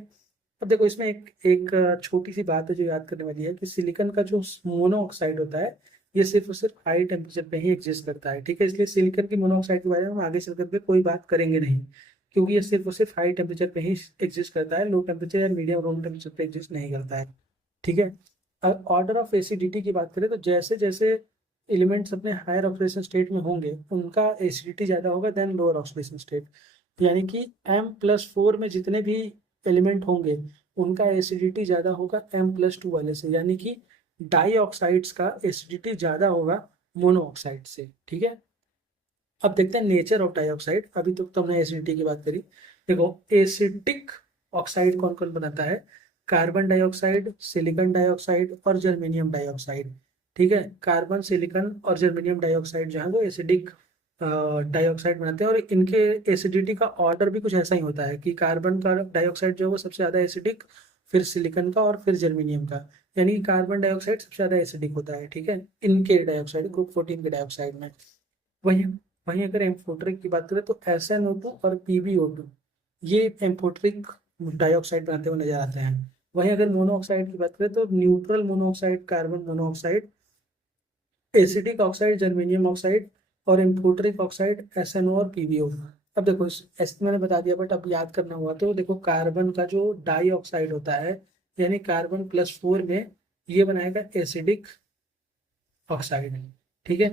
अब देखो इसमें एक एक छोटी सी बात है जो याद करने वाली है कि सिलिकॉन का जो मोनोऑक्साइड होता है ये सिर्फ और सिर्फ हाई टेम्परेचर पे ही एग्जिस्ट करता है, ठीक है। इसलिए सिलिकॉन की मोनोऑक्साइड के बारे में हम आगे चल करके कोई बात करेंगे नहीं, क्योंकि ये सिर्फ और सिर्फ हाई टेम्परेचर पे ही एग्जिस्ट करता है, लो टेम्परेचर या मीडियम रूम टेम्परेचर पे एग्जिस्ट नहीं करता है, ठीक है। अब ऑर्डर ऑफ एसिडिटी की बात करें तो जैसे जैसे एलिमेंट्स अपने हायर ऑक्सीडेशन स्टेट में होंगे उनका एसिडिटी ज़्यादा होगा देन लोअर ऑक्सीडेशन स्टेट, यानी कि M+4 में जितने भी एलिमेंट होंगे उनका एसिडिटी ज़्यादा होगा M+2 वाले से, यानी कि डाइऑक्साइड्स का एसिडिटी ज़्यादा होगा मोनोऑक्साइड से, ठीक है। अब देखते हैं नेचर ऑफ डाइऑक्साइड। अभी तो हमने एसिडिटी की बात करी। देखो एसिडिक ऑक्साइड कौन कौन बनाता है, कार्बन डाइऑक्साइड, सिलिकॉन डाइऑक्साइड और जर्मेनियम डाइऑक्साइड, ठीक है। कार्बन, सिलिकॉन और जर्मेनियम डाइऑक्साइड जो है वो एसिडिक डाइऑक्साइड बनाते हैं, और इनके एसिडिटी का ऑर्डर भी कुछ ऐसा ही होता है कि कार्बन का डाइऑक्साइड जो है वो सबसे ज़्यादा एसिडिक, फिर सिलिकॉन का और फिर जर्मेनियम का, यानी कि कार्बन डाइऑक्साइड सबसे ज़्यादा एसिडिक होता है, ठीक है, इनके डाइऑक्साइड ग्रुप 14 के डाइऑक्साइड में। वहीं वहीं अगर एम्फोटरिक की बात करें तो SnO2 और PbO2 ये एम्फोटरिक डाइऑक्साइड बनाते हुए नजर आते हैं। वहीं अगर मोनोऑक्साइड की बात करें तो neutral monoxide, carbon monoxide, acidic oxide germanium oxide और एम्फोटरिक ऑक्साइड SnO और PbO। अब देखो ऐसे मैंने बता दिया, बट अब याद करना हुआ तो देखो कार्बन का जो डाई ऑक्साइड होता है यानी कार्बन+4 में ये बनाएगा एसिडिक ऑक्साइड, ठीक है।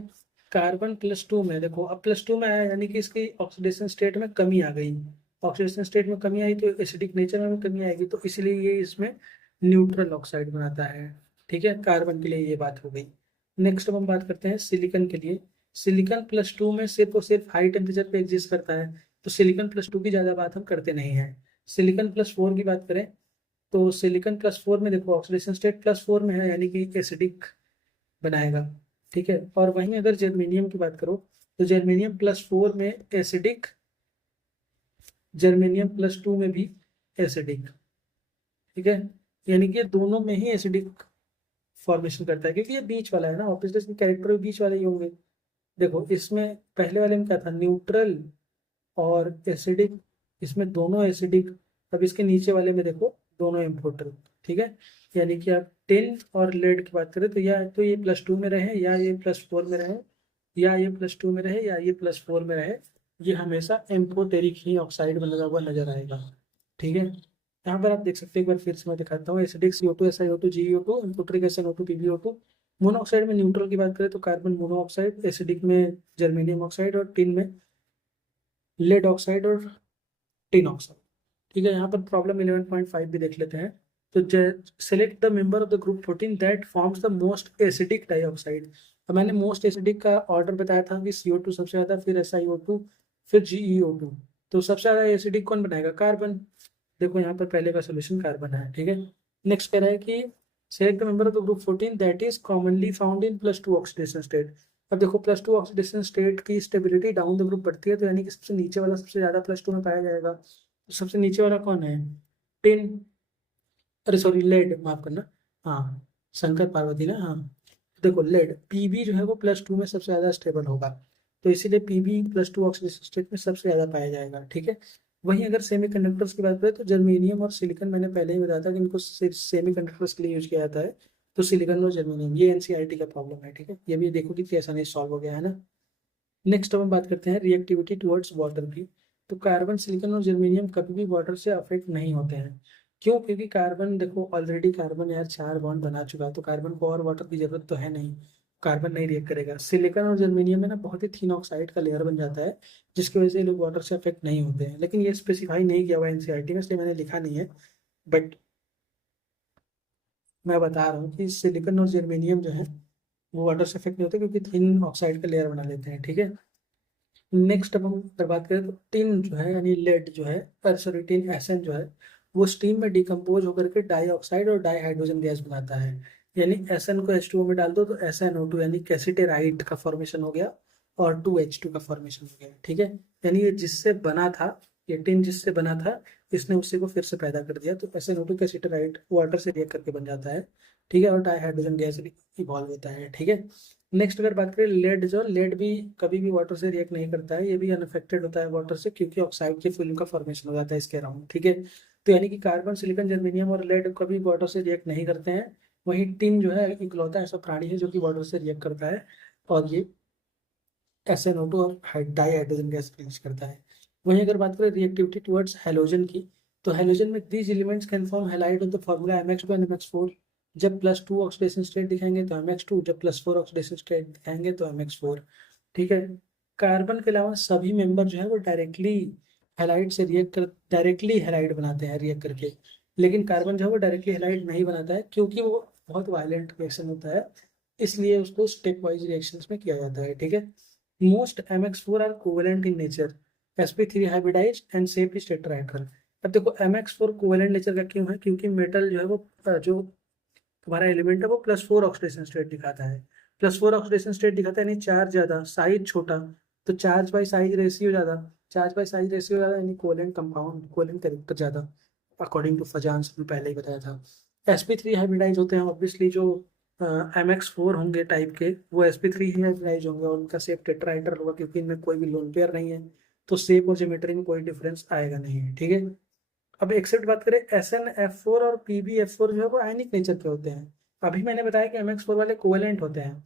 कार्बन+2 में देखो अब +2 में आया यानी कि इसकी ऑक्सीडेशन स्टेट में कमी आ गई, ऑक्सीडेशन स्टेट में कमी आई तो एसिडिक नेचर में कमी आएगी, तो इसलिए ये इसमें न्यूट्रल ऑक्साइड बनाता है, ठीक है। कार्बन के लिए ये बात हो गई। नेक्स्ट अब हम बात करते हैं सिलिकॉन के लिए। सिलिकॉन+2 में सिर्फ और सिर्फ हाई टेम्परेचर पे एग्जिस्ट करता है, तो सिलिकॉन+2 की ज़्यादा बात हम करते नहीं हैं। सिलिकॉन+4 की बात करें तो सिलिकॉन+4 में देखो ऑक्सीडेशन स्टेट +4 में है यानी कि एसिडिक बनाएगा, ठीक है। और वहीं अगर जर्मेनियम की बात करो तो जर्मेनियम+4 में एसिडिक, जर्मेनियम+2 में भी एसिडिक, ठीक है, यानी कि ये दोनों में ही एसिडिक फॉर्मेशन करता है, क्योंकि ये बीच वाला है ना, ऑब्वियसली इसके कैरेक्टर भी बीच वाले ही होंगे। देखो इसमें पहले वाले में क्या था, न्यूट्रल और एसिडिक, इसमें दोनों एसिडिक। अब इसके नीचे वाले में देखो दोनों एम्फोटर, ठीक है, यानी कि आप टिन और लेड की बात करें तो या तो ये +2 में रहे या ये +4 में रहे, या ये +2 में रहे या ये +4 में रहे, ये हमेशा एम्फोटेरिक ही ऑक्साइड बना हुआ नजर आएगा, ठीक है। यहाँ पर आप देख सकते हैं, एक बार फिर से मैं दिखाता हूँ, acidic CO2 SiO2 GeO2, amphoteric SnO2 PbO2। Monoxide में न्यूट्रल की बात करें तो कार्बन मोनोऑक्साइड, एसिडिक में जर्मेनियम ऑक्साइड और टिन में लेड ऑक्साइड और टिन ऑक्साइड, ठीक है। यहाँ पर प्रॉब्लम 11.5 भी देख लेते हैं। तो select the member of the group 14 that forms the most acidic dioxide. अब मैंने मोस्ट एसिडिक का ऑर्डर बताया था कि CO2 सबसे ज़्यादा, फिर SiO2, फिर GeO2। तो सबसे ज़्यादा एसिडिक कौन बनाएगा, कार्बन। देखो यहाँ पर पहले का सोल्यूशन कार्बन है, ठीक है। नेक्स्ट कह रहा है कि select the member of the group 14 that is commonly found in +2 oxidation state. अब देखो +2 ऑक्सीडेशन स्टेट की स्टेबिलिटी डाउन द ग्रुप बढ़ती है, तो यानी कि सबसे नीचे वाला सबसे ज़्यादा +2 में पाया जाएगा। तो सबसे नीचे वाला कौन है, टिन, अरे सॉरी लेड, माफ करना, हाँ शंकर पार्वती ना, हाँ। देखो लेड, Pb जो है वो +2 में सबसे ज़्यादा स्टेबल होगा, तो इसीलिए Pb+2 ऑक्सीडेशन स्टेट में सबसे ज़्यादा पाया जाएगा, ठीक है। वहीं अगर सेमीकंडक्टर्स की बात करें तो जर्मेनियम और सिलिकॉन, मैंने पहले ही बताया था कि इनको सेमीकंडक्टर्स के लिए यूज किया जाता है, तो सिलिकॉन और जर्मेनियम, ये NCERT का प्रॉब्लम है, ठीक है। ये भी देखो कि कैसा नहीं सॉल्व हो गया है ना। नेक्स्ट अब हम बात करते हैं रिएक्टिविटी टुवर्ड्स वाटर की। तो कार्बन, सिलिकॉन और जर्मेनियम कभी भी वाटर से अफेक्ट नहीं होते हैं। क्यों, क्योंकि कार्बन देखो ऑलरेडी कार्बन यार 4 बॉन्ड बना चुका है, तो कार्बन को और वाटर की जरूरत तो है नहीं, कार्बन नहीं रिएक्ट करेगा। सिलिकॉन और जर्मेनियम में ना बहुत ही थिन ऑक्साइड का लेयर बन जाता है, जिसकी वजह से ये लोग वाटर से अफेक्ट नहीं होते हैं, लेकिन ये स्पेसिफाई नहीं किया हुआ NCERT में, इसलिए मैंने लिखा नहीं है। बट मैं बता रहा हूँ कि सिलिकॉन और जर्मेनियम जो है वो वाटर से अफेक्ट नहीं होते, क्योंकि थिन ऑक्साइड का लेयर बना लेते हैं, ठीक है। नेक्स्ट अब हम अगर बात करें तो टिन जो है यानी लेड जो है, सॉरी टिन SN जो है वो स्टीम में डिकम्पोज होकर के डाइऑक्साइड और डाइहाइड्रोजन गैस बनाता है, यानी SN को H2O में डाल दो तो SnO2 यानी कैसिटेराइट का फॉर्मेशन हो गया और 2H2 का फॉर्मेशन हो गया, ठीक है। यानी ये जिससे बना था, ये टिन जिससे बना था इसने उसी को फिर से पैदा कर दिया, तो SnO2 का एसिटाइट वाटर से रिएक्ट करके बन जाता है, ठीक है, और डाइहाइड्रोजन गैस इवॉल्व होता है, ठीक है। नेक्स्ट अगर बात करें लेड, जो लेड भी कभी भी वाटर से रिएक्ट नहीं करता है, ये भी अनअफेक्टेड होता है वाटर से, क्योंकि ऑक्साइड की फिल्म का फॉर्मेशन हो जाता है इसके अराउंड, ठीक है। तो यानी कि कार्बन, सिलिकॉन, जर्मेनियम और लेड कभी वाटर से रिएक्ट नहीं करते हैं। वही टिन जो है इकलौता ऐसा प्राणी है जो कि वाटर से रिएक्ट करता है, और ये SnO2 और डाइहाइड्रोजन गैस रिलीज करता है। वहीं अगर बात करें रिएक्टिविटी टुवर्ड्स हैलोजन की, तो हैलोजन में these elements can form halide of the formula MX2 and MX4। जब +2 ऑक्सीडेशन स्टेट दिखाएंगे तो MX2, जब +4 ऑक्सीडेशन स्टेट दिखाएंगे तो MX4, ठीक है। कार्बन के अलावा सभी मेंबर जो है वो डायरेक्टली हैलाइड बनाते हैं रिएक्ट करके, लेकिन कार्बन जो है वो डायरेक्टली हैलाइड नहीं बनाता है, क्योंकि वो बहुत वायलेंट रिएक्शन होता है, इसलिए उसको स्टेप वाइज रिएक्शंस में किया जाता है, ठीक है। Most MX4 are covalent in nature, sp3 hybridized and shaped is tetrahedral। अब देखो MX4 कोवेलेंट नेचर का क्यों है, क्योंकि मेटल जो है वो जो तुम्हारा एलिमेंट है वो +4 ऑक्सीडेशन स्टेट दिखाता है। +4 ऑक्सीडेशन स्टेट दिखाता है यानी चार्ज ज्यादा, साइज छोटा, तो चार्ज बाई साइज रेशियो ज्यादा, चार्ज बाई साइज रेशियो ज्यादा यानी कोवेलेंट कंपाउंड, कोवेलेंट कैरेक्टर ज्यादा, अकॉर्डिंग टू फजान्स ने पहले ही बताया था। sp3 हाइब्रिडाइज होते हैं ऑब्वियसली, जो MX4 होंगे टाइप के वो sp3 ही हाइब्रिडाइज होंगे, और उनका शेप टेट्राहेड्रल होगा, क्योंकि इनमें कोई भी लोन पेयर नहीं है, तो शेप और ज्योमेट्री में कोई डिफरेंस आएगा नहीं है, ठीक है। अब एक्सेप्ट बात करें SnF4 और PbF4 जो है वो आयनिक नेचर के होते हैं। अभी मैंने बताया कि MX4 वाले कोवेलेंट होते हैं,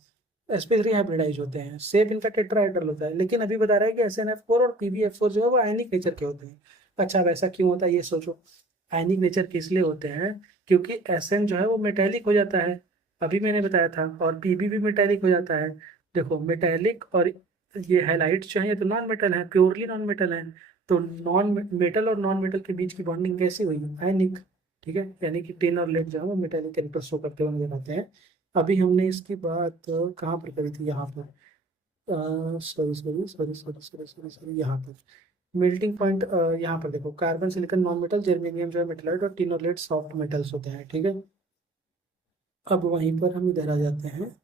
sp3 हाइब्रिडाइज होते हैं, शेप इनका टेट्राहेड्रल होता है, लेकिन अभी बता रहा है कि SnF4 और PbF4 जो है वो आयनिक नेचर के होते हैं। अच्छा, वैसा क्यों होता है ये सोचो। आयनिक नेचर किस लिए होते हैं, क्योंकि Sn जो है वो मेटेलिक हो जाता है, अभी मैंने बताया था, और Pb भी मेटेलिक हो जाता है। देखो मेटेलिक और ये हैलाइड्स जो है ये तो नॉन मेटल है, प्योरली नॉन मेटल है, तो नॉन मेटल और नॉन मेटल के बीच की बॉन्डिंग कैसी हुई, आयनिक, ठीक है। यानी कि टिन और लेड जो है वो मेटेलिक कैरेक्टर शो करते हुए नजर आते हैं। अभी हमने इसकी बात कहाँ पर करी थी, यहाँ पर, sorry sorry sorry sorry sorry sorry sorry, यहाँ पर मेल्टिंग पॉइंट, यहाँ पर देखो carbon, silicon non metal, germanium जो है मेटलाइट, और टिन और लेड सॉफ्ट मेटल्स होते हैं, ठीक है। अब वहीं पर हम इधर आ जाते हैं,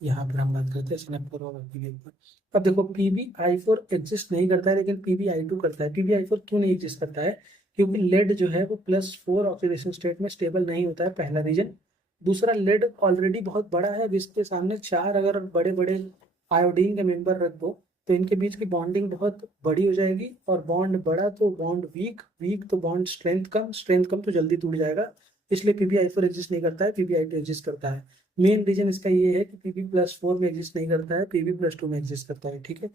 यहाँ पर हम बात करते हैं स्नैप और PbI पर। अब देखो PbI4 एग्जिस्ट नहीं करता है, लेकिन PbI2 करता है। PbI4 क्यों नहीं एग्जिस्ट करता है, क्योंकि लेड जो है वो +4 ऑक्सीडेशन स्टेट में स्टेबल नहीं होता है, पहला रीजन। दूसरा, लेड ऑलरेडी बहुत बड़ा है, अब इसके सामने 4 अगर बड़े बड़े आयोडीन के मेंबर रख दो तो इनके बीच की बॉन्डिंग बहुत बड़ी हो जाएगी, और बॉन्ड बड़ा तो बॉन्ड वीक, वीक तो बॉन्ड स्ट्रेंथ कम, स्ट्रेंथ कम तो जल्दी टूट जाएगा, इसलिए PbI4 एग्जिस्ट नहीं करता है, PbI2 एग्जिस्ट करता है। मेन रीजन इसका ये है कि Pb+4 में एग्जिस्ट नहीं करता है, Pb+2 में एग्जिस्ट करता है, ठीक है।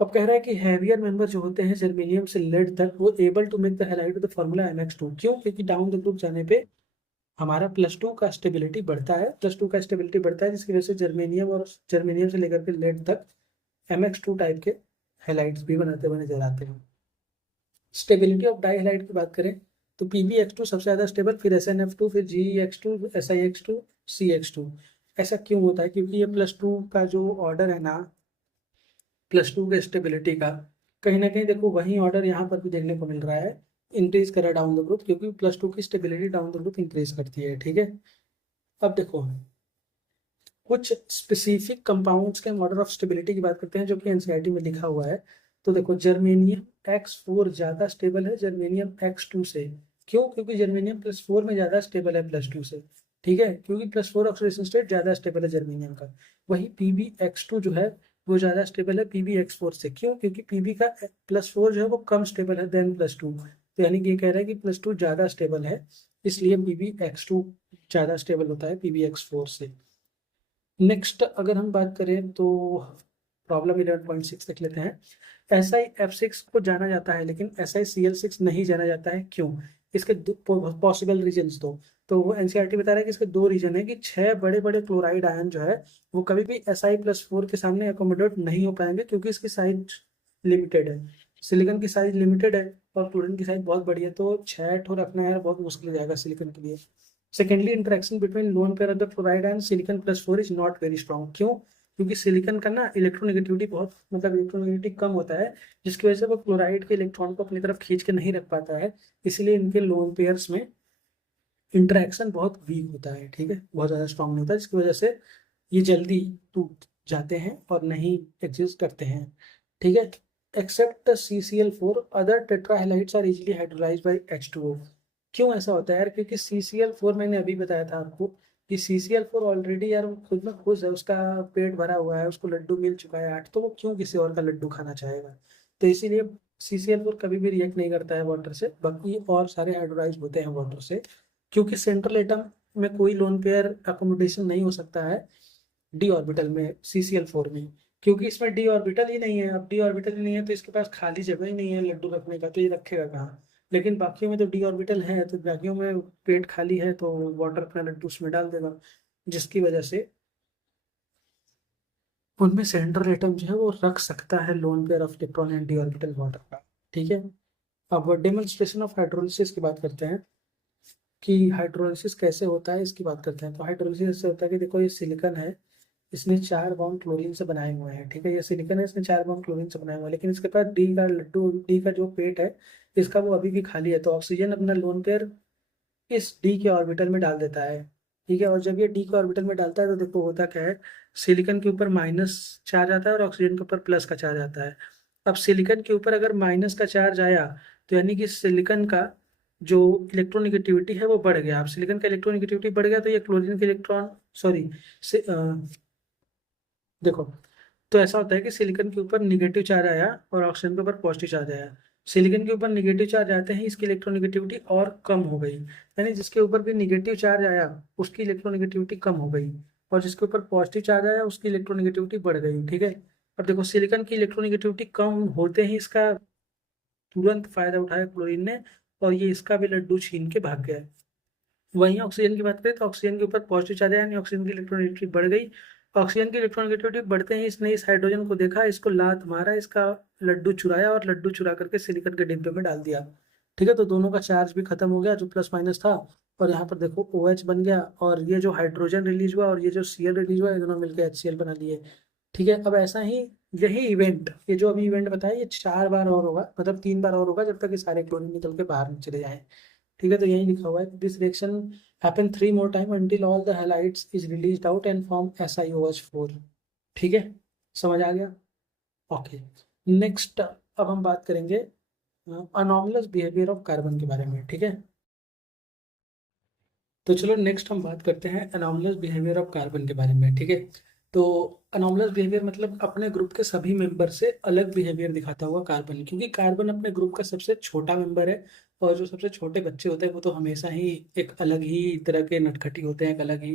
अब कह रहा है कि हैवियर मेंबर जो होते हैं जर्मेनियम से लेड तक, वो able to make the halide the formula MX2, क्यों, क्योंकि डाउन द ग्रुप जाने पे हमारा +2 का स्टेबिलिटी बढ़ता है, +2 का स्टेबिलिटी बढ़ता है, जिसकी वजह से जर्मेनियम से लेकर के लेड तक MX2 टाइप के हैलाइड्स भी बनाते हुए नजर आते हैं। स्टेबिलिटी ऑफ डाई हैलाइड की बात करें तो PbX2 सबसे ज्यादा स्टेबल, फिर SnF2, फिर GeX2, SiX2, CX2। ऐसा क्यों होता है, क्योंकि ये +2 का जो ऑर्डर है ना, +2 के स्टेबिलिटी का, कहीं ना कहीं देखो वही ऑर्डर यहाँ पर भी देखने को मिल रहा है, इंक्रीज करा डाउन द ग्रुप, क्योंकि +2 की stability down the group increase करती है, ठीक है। अब देखो कुछ स्पेसिफिक कंपाउंड्स के मॉडल ऑफ स्टेबिलिटी की बात करते हैं, जो कि एनसीईआरटी में लिखा हुआ है। तो देखो जर्मेनियम X4 ज्यादा स्टेबल है जर्मेनियम X2 से, क्यों, क्योंकि जर्मेनियम +4 में ज्यादा स्टेबल है +2 से, ठीक है, क्योंकि +4 ऑक्सीडेशन स्टेट ज्यादा स्टेबल है जर्मेनियम का। वही PbX2 जो है वो ज्यादा स्टेबल है PbX4 से, क्यों, क्योंकि Pb का +4 जो है वो कम स्टेबल है देन +2, तो यानी कि ये कह रहा है कि +2 ज्यादा स्टेबल है, इसलिए PbX2 ज्यादा स्टेबल होता है PbX4 से। नेक्स्ट अगर हम बात करें तो प्रॉब्लम 11.6 देख लेते हैं। SiF6 को जाना जाता है, लेकिन SiCl6 नहीं जाना जाता है, क्यों, इसके पॉसिबल रीजंस दो। तो वो एनसीईआरटी बता रहा है कि इसके 2 रीजन है, कि 6 बड़े बड़े क्लोराइड आयन जो है वो कभी भी Si+4 के सामने एकोमोडेट नहीं हो पाएंगे, क्योंकि इसकी साइज लिमिटेड है, सिलिकॉन की साइज लिमिटेड है और क्लोरीन की साइज बहुत बड़ी है, तो 6 ठो रखना यार बहुत मुश्किल हो जाएगा सिलिकॉन के लिए। Secondly, interaction between lone pair of the chloride and सिलिकॉन+4 इज नॉट वेरी स्ट्रॉन्ग, क्यों, क्योंकि सिलिकॉन का ना इलेक्ट्रोनेगेटिविटी बहुत, मतलब इलेक्ट्रोनेगेटिविटी कम होता है, जिसकी वजह से वो क्लोराइड के इलेक्ट्रॉन को अपनी तरफ खींच के नहीं रख पाता है, इसलिए इनके लोन पेयर्स में इंटरेक्शन बहुत वीक होता है, ठीक है, बहुत ज़्यादा स्ट्रॉन्ग नहीं होता, जिसकी वजह से ये जल्दी टूट जाते हैं और नहीं एग्जिस्ट करते हैं, ठीक है। Except CCl4 other tetrahalides are easily hydrolysed by H2O। क्यों ऐसा होता है यार? क्योंकि CCl4 मैंने अभी बताया था आपको कि CCl4 ऑलरेडी यार वो खुद में खुश है, उसका पेट भरा हुआ है, उसको लड्डू मिल चुका है 8, तो वो क्यों किसी और का लड्डू खाना चाहेगा? तो इसीलिए CCl4 कभी भी रिएक्ट नहीं करता है वाटर से, बाकी और सारे हाइड्रोलाइज होते हैं वाटर से, क्योंकि सेंट्रल एटम में कोई लोन पेयर अकोमोडेशन नहीं हो सकता है डी ऑर्बिटल में CCl4 में, क्योंकि इसमें डी ऑर्बिटल ही नहीं है। अब डी ऑर्बिटल ही नहीं है तो इसके पास खाली जगह ही नहीं है लड्डू रखने का, तो ये रखेगा कहाँ? लेकिन बाकियों में तो डी ऑर्बिटल है, तो बाकियों में पेट खाली है तो वाटर अपना लड्डू उसमें डाल देगा, जिसकी वजह से उनमें सेंट्रल एटम जो है वो रख सकता है loan pair of electron and D orbital water का। ठीक है, अब डेमोन्स्ट्रेशन ऑफ हाइड्रोलिसिस की बात करते हैं कि हाइड्रोलिसिस कैसे होता है, इसकी बात करते हैं। तो हाइड्रोलिसिस ऐसे होता है कि देखो, ये सिलिकॉन है, इसने 4 बॉन्ड क्लोरीन से बनाए हुए हैं। ठीक है, ये सिलिकॉन है, इसने 4 बॉन्ड क्लोरीन से बनाए हुए हैं, लेकिन इसके पास डी का लड्डू, डी का जो पेट है इसका, वो अभी भी खाली है। तो ऑक्सीजन अपना लोन पेयर इस डी के ऑर्बिटल में डाल देता है। ठीक है, और जब ये डी के ऑर्बिटल में डालता है तो देखो होता क्या है, सिलिकॉन के ऊपर माइनस चार्ज आता है और ऑक्सीजन के ऊपर प्लस का चार्ज आता है। अब सिलिकॉन के ऊपर अगर माइनस का चार्ज आया तो यानी कि सिलिकॉन का जो इलेक्ट्रोनिगेटिविटी है वो बढ़ गया। अब सिलिकॉन का इलेक्ट्रोनिगेटिविटी बढ़ गया तो ये क्लोरीन के इलेक्ट्रॉन, सॉरी, देखो, तो ऐसा होता है कि सिलिकॉन के ऊपर निगेटिव चार्ज आया और ऑक्सीजन के ऊपर पॉजिटिव चार्ज आया। सिलिकॉन के ऊपर निगेटिव चार्ज आते हैं, इसकी इलेक्ट्रोनिगेटिविटी और कम हो गई, यानी जिसके ऊपर भी निगेटिव चार्ज आया उसकी इलेक्ट्रोनिगेटिविटी कम हो गई, और जिसके ऊपर पॉजिटिव चार्ज आया उसकी इलेक्ट्रोनिगेटिविटी बढ़ गई। ठीक है, अब देखो, सिलिकॉन की इलेक्ट्रोनिगेटिविटी कम होते ही इसका तुरंत फायदा उठाया क्लोरीन ने, और ये इसका भी लड्डू छीन के भाग गया। वहीं ऑक्सीजन की बात करें तो ऑक्सीजन के ऊपर पॉजिटिव चार्ज है, यानी ऑक्सीजन की इलेक्ट्रोनिगेटिविटी बढ़ गई। ऑक्सीजन की इलेक्ट्रोनिगेटिविटी बढ़ते ही इसने इस हाइड्रोजन को देखा, इसको लात मारा, इसका लड्डू चुराया और लड्डू चुरा करके सिलिकॉन के डिब्बे में डाल दिया। ठीक है, तो दोनों का चार्ज भी खत्म हो गया जो प्लस माइनस था, और यहाँ पर देखो OH बन गया, और ये जो हाइड्रोजन रिलीज हुआ और ये जो Cl रिलीज हुआ, ये दोनों मिलकर HCl बना लिए। ठीक है, अब ऐसा ही यही इवेंट, ये जो अभी इवेंट बताया, ये 4 बार और होगा, मतलब 3 बार और होगा, जब तक ये सारे क्लोरीन निकल के बाहर चले जाए। ठीक है, तो यही लिखा हुआ है, this reaction happen 3 more time until all the halides is released out and form SiOH4। ठीक है, समझ आ गया? ओके, नेक्स्ट अब हम बात करेंगे अनॉमलस बिहेवियर ऑफ कार्बन के बारे में। ठीक है, तो चलो नेक्स्ट हम बात करते हैं अनॉमलस बिहेवियर ऑफ कार्बन के बारे में। ठीक है, तो अनॉमलस बिहेवियर मतलब अपने ग्रुप के सभी मेंबर से अलग बिहेवियर दिखाता हुआ कार्बन, क्योंकि कार्बन अपने ग्रुप का सबसे छोटा मेंबर है, और जो सबसे छोटे बच्चे होते हैं वो तो हमेशा ही एक अलग ही तरह के नटखटी होते हैं, एक अलग ही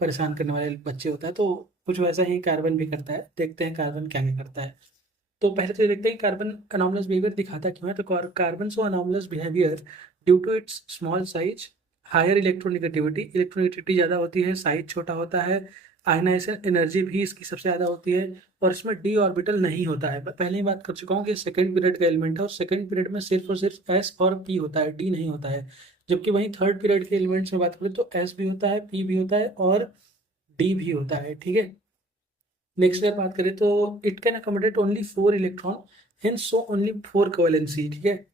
परेशान करने वाले बच्चे होता है। तो कुछ वैसा ही कार्बन भी करता है, देखते हैं कार्बन क्या क्या करता है। तो पहले तो ये देखते हैं कि कार्बन अनॉमलस बिहेवियर दिखाता क्यों है। तो carbon so anomalous behaviour due to its small size, higher electronegativity, electronegativity ज़्यादा होती है, साइज छोटा होता है, आयनाइजेशन एनर्जी भी इसकी सबसे ज़्यादा होती है, और इसमें डी ऑर्बिटल नहीं होता है। मैं पहले ही बात कर चुका हूँ कि सेकंड पीरियड का एलिमेंट है, और सेकंड पीरियड में सिर्फ और सिर्फ एस और पी होता है, डी नहीं होता है। जबकि वहीं थर्ड पीरियड के एलिमेंट्स में बात करें तो एस भी होता है, पी भी होता है, और डी भी होता है। ठीक है, नेक्स्ट अगर बात करें तो it can accommodate only 4 electron, hence so only 4 covalency. ठीक है,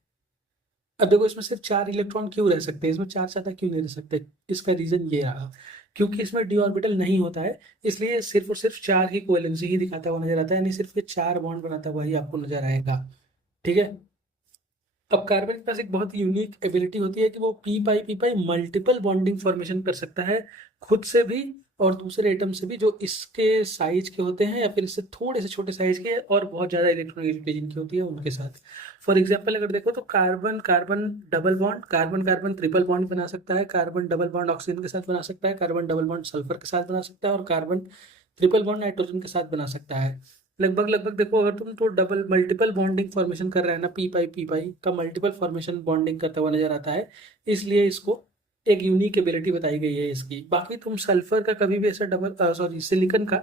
अब देखो इसमें सिर्फ 4 इलेक्ट्रॉन क्यों रह सकते हैं, इसमें 4 से ज्यादा क्यों नहीं रह सकते? इसका रीजन ये रहा, क्योंकि इसमें डी ऑर्बिटल नहीं होता है, इसलिए सिर्फ और सिर्फ 4 ही कोवेलेंसी ही दिखाता हुआ नजर आता है, यानी सिर्फ ये 4 बॉन्ड बनाता हुआ ही आपको नजर आएगा। ठीक है, अब कार्बन के पास एक बहुत यूनिक एबिलिटी होती है कि वो पी पाई मल्टीपल बॉन्डिंग फॉर्मेशन कर सकता है, खुद से भी और दूसरे एटम से भी, जो इसके साइज के होते हैं या फिर इससे थोड़े से छोटे साइज के और बहुत ज़्यादा इलेक्ट्रोनेगेटिविटी जिनकी होती है उनके साथ। फॉर एग्जांपल अगर देखो तो carbon carbon double bond, carbon carbon triple bond बना सकता है, कार्बन डबल बॉन्ड ऑक्सीजन के साथ बना सकता है, कार्बन डबल बॉन्ड सल्फर के साथ बना सकता है, और कार्बन ट्रिपल बॉन्ड नाइट्रोजन के साथ बना सकता है। लगभग लगभग देखो, अगर तुम तो डबल मल्टीपल बॉन्डिंग फॉर्मेशन कर रहे हैं ना, पी पाई का मल्टीपल फॉर्मेशन बॉन्डिंग करता हुआ नजर आता है, इसलिए इसको एक यूनिक एबिलिटी बताई गई है इसकी। बाकी तुम सल्फर का कभी भी ऐसा डबल, सॉरी, सिलिकॉन का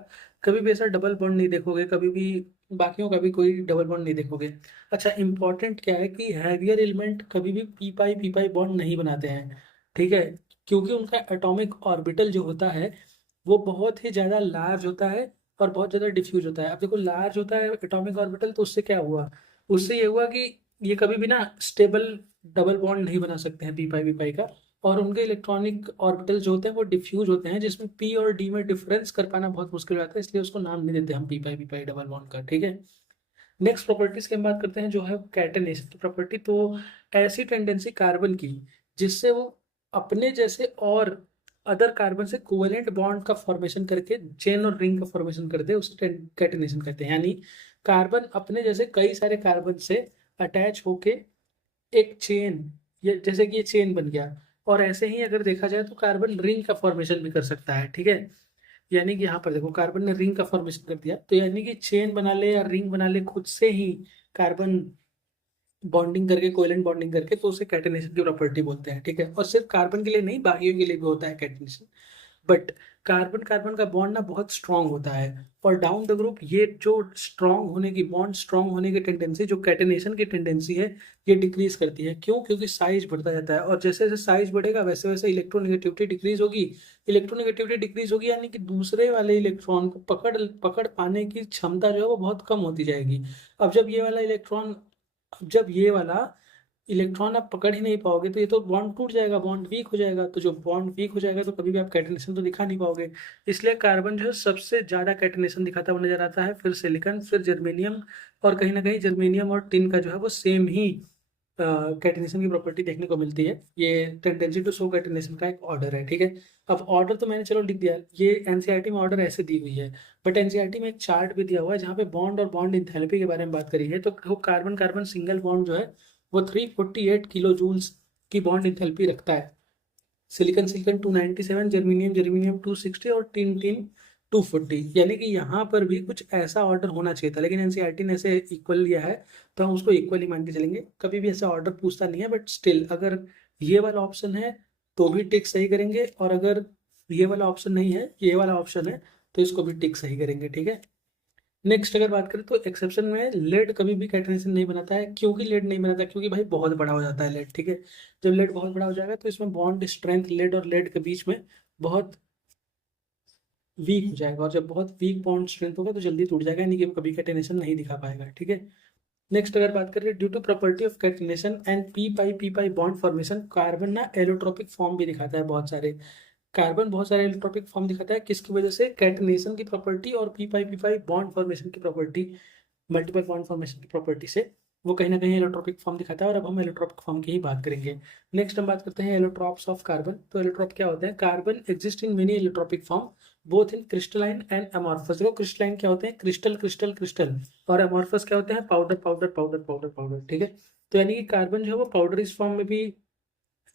कभी भी ऐसा डबल बॉन्ड नहीं देखोगे, कभी भी बाकियों का भी कोई डबल बॉन्ड नहीं देखोगे। अच्छा, इंपॉर्टेंट क्या है कि हैवियर एलिमेंट कभी भी पी पाई बॉन्ड नहीं बनाते हैं। ठीक है, क्योंकि उनका एटॉमिक ऑर्बिटल जो होता है वो बहुत ही ज़्यादा लार्ज होता है और बहुत ज़्यादा डिफ्यूज होता है। अब देखो, लार्ज होता है एटॉमिक ऑर्बिटल, तो उससे क्या हुआ, उससे ये हुआ कि ये कभी भी ना स्टेबल डबल बॉन्ड नहीं बना सकते हैं पी पाई का, और उनके इलेक्ट्रॉनिक ऑर्बिटल जो होते हैं वो डिफ्यूज होते हैं, जिसमें पी और डी में डिफरेंस कर पाना बहुत मुश्किल हो जाता है, इसलिए उसको नाम नहीं देते हम पी पाई डबल बॉन्ड का। ठीक है, नेक्स्ट प्रॉपर्टीज की हम बात करते हैं जो है कैटेनेशन की प्रॉपर्टी। तो ऐसी टेंडेंसी कार्बन की जिससे वो अपने जैसे और अदर कार्बन से कोवेलेंट बॉन्ड का फॉर्मेशन करके चेन और रिंग का फॉर्मेशन करते हैं, उसे कैटेनेशन कहते हैं। यानी कार्बन अपने जैसे कई सारे कार्बन से अटैच होके एक चेन, ये जैसे कि ये चेन बन गया, और ऐसे ही अगर देखा जाए तो कार्बन रिंग का फॉर्मेशन भी कर सकता है। ठीक है, यानी कि यहाँ पर देखो कार्बन ने रिंग का फॉर्मेशन कर दिया, तो यानी कि चेन बना ले या रिंग बना ले खुद से ही कार्बन बॉन्डिंग करके, कोवेलेंट बॉन्डिंग करके, तो उसे कैटेनेशन की प्रॉपर्टी बोलते हैं। ठीक है, और सिर्फ कार्बन के लिए नहीं, बाकियों के लिए भी होता है कैटेनेशन। बट कार्बन कार्बन का बॉन्ड ना बहुत स्ट्रांग होता है, और डाउन द ग्रुप ये जो स्ट्रांग होने की, बॉन्ड स्ट्रांग होने की टेंडेंसी, जो कैटेनेशन की टेंडेंसी है, ये डिक्रीज करती है। क्यों? क्योंकि साइज बढ़ता जाता है, और जैसे जैसे साइज बढ़ेगा वैसे वैसे इलेक्ट्रोनेगेटिविटी डिक्रीज होगी। इलेक्ट्रोनेगेटिविटी डिक्रीज होगी यानी कि दूसरे वाले इलेक्ट्रॉन को पकड़ पकड़ पाने की क्षमता जो है वो बहुत कम होती जाएगी। अब जब ये वाला इलेक्ट्रॉन अब जब ये वाला इलेक्ट्रॉन आप पकड़ ही नहीं पाओगे तो ये तो बॉन्ड टूट जाएगा, बॉन्ड वीक हो जाएगा। तो जो बॉन्ड वीक हो जाएगा तो कभी भी आप कैटेनेशन तो दिखा नहीं पाओगे। इसलिए कार्बन जो है सबसे ज्यादा कैटेनेशन दिखाता हुआ नजर आता है, फिर सिलिकॉन, फिर जर्मेनियम, और कहीं ना कहीं जर्मेनियम और टिन का जो है वो सेम ही कैटेनेशन की प्रॉपर्टी देखने को मिलती है। ये टेंडेंसी टू शो कैटेनेशन का एक ऑर्डर है। ठीक है, अब ऑर्डर तो मैंने चलो लिख दिया, ये एनसीईआरटी में ऑर्डर ऐसे दी हुई है, बट एनसीईआरटी में एक चार्ट भी दिया हुआ है जहाँ पे बॉन्ड और बॉन्ड इंथैल्पी के बारे में बात करी है। तो कार्बन कार्बन सिंगल बॉन्ड जो है वो 348 किलो जूल्स की बॉन्ड इंथैल्पी रखता है। सिलिकॉन सिलिकॉन 297, जर्मेनियम जर्मेनियम 260, और टिन टिन 240। यानी कि यहाँ पर भी कुछ ऐसा ऑर्डर होना चाहिए था, लेकिन एनसीईआरटी ने ऐसे इक्वल लिया है तो हम उसको इक्वल ही मान के चलेंगे। कभी भी ऐसा ऑर्डर पूछता नहीं है, बट स्टिल अगर ये वाला ऑप्शन है तो भी टिक सही करेंगे, और अगर ये वाला ऑप्शन नहीं है, ये वाला ऑप्शन है, तो इसको भी टिक सही करेंगे। ठीक है, नेक्स्ट अगर बात करें तो एक्सेप्शन में लेड कभी भी कैटेनेशन नहीं बनाता है। क्योंकि लेड नहीं बनाता? क्योंकि भाई बहुत बड़ा हो जाता है लेड। ठीक है, जब लेड बहुत बड़ा हो जाएगा तो इसमें बॉन्ड स्ट्रेंथ लेड और लेड के बीच में बहुत वीक हो जाएगा, और जब बहुत वीक बॉन्ड स्ट्रेंथ होगा तो जल्दी टूट जाएगा, यानी कि वो कभी कैटेनेशन नहीं दिखा पाएगा। ठीक है, नेक्स्ट अगर बात करें due to property of catenation and p pi bond formation, carbon ना एलोट्रोपिक फॉर्म भी दिखाता है बहुत सारे। कार्बन बहुत सारे इलेक्ट्रोपिक फॉर्म दिखाता है, किसकी वजह से? कैटनेशन की प्रॉपर्टी और पी पाई बॉन्ड फॉर्मेशन की प्रॉपर्टी, मल्टीपल बॉन्ड फॉर्मेशन की प्रॉपर्टी से वो कहीं ना कहीं एलोट्रोपिक फॉर्म दिखाता है। और अब हम एलोट्रोपिक फॉर्म की ही बात करेंगे। नेक्स्ट हम बात करते हैं एलोट्रॉप्स ऑफ कार्बन। तो एलोट्रॉप क्या होते हैं? Carbon exist in many allotropic form both in crystalline and amorphous. देखो क्रिस्टलाइन क्या होते हैं? क्रिस्टल क्रिस्टल क्रिस्टल, और अमॉर्फस क्या होते हैं? Powder powder powder powder powder. ठीक है, तो यानी कि कार्बन जो है वो पाउडर इस फॉर्म में भी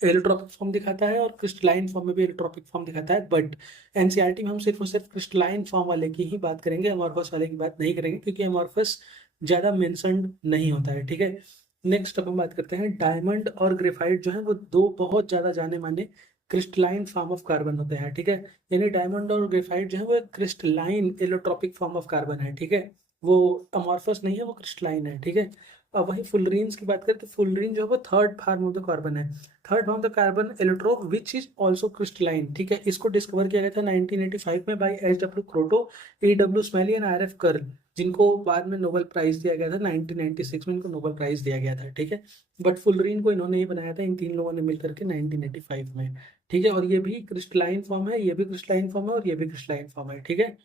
एलोट्रॉपिक फॉर्म दिखाता है, और क्रिस्टलाइन फॉर्म में भी एलोट्रॉपिक फॉर्म दिखाता है। बट एनसीईआरटी में हम सिर्फ और सिर्फ क्रिस्टलाइन फॉर्म वाले की ही बात करेंगे, अमॉर्फस वाले की बात नहीं करेंगे, क्योंकि अमॉर्फस ज्यादा मेंशन्ड नहीं होता है। ठीक है, नेक्स्ट अब हम बात करते हैं डायमंड और ग्रेफाइट जो है वो दो बहुत ज्यादा जाने माने क्रिस्टलाइन फॉर्म ऑफ कार्बन होते हैं। ठीक है, यानी डायमंड और ग्रेफाइट जो है वो crystalline allotropic form of carbon है। ठीक है, वो अमॉर्फस नहीं है, वो क्रिस्टलाइन है। ठीक है, अब वही फुलरीन्स की बात करें तो फुलरीन जो है वो third form of the carbon है। Third form the carbon allotrope which is also crystalline. ठीक है, इसको डिस्कवर किया गया था 1985 में by H W Kroto, A W Smalley and R F Curl, जिनको बाद में नोबेल प्राइज दिया गया था। 1996 में इनको नोबेल प्राइज दिया गया था। ठीक है, बट फुलरीन को इन्होंने ही बनाया था, इन तीन लोगों ने मिलकर के 1985 में। ठीक है, और ये भी क्रिस्टलाइन फॉर्म है, ये भी क्रिस्टलाइन फॉर्म है, और ये भी क्रिस्टलाइन फॉर्म है। ठीक है,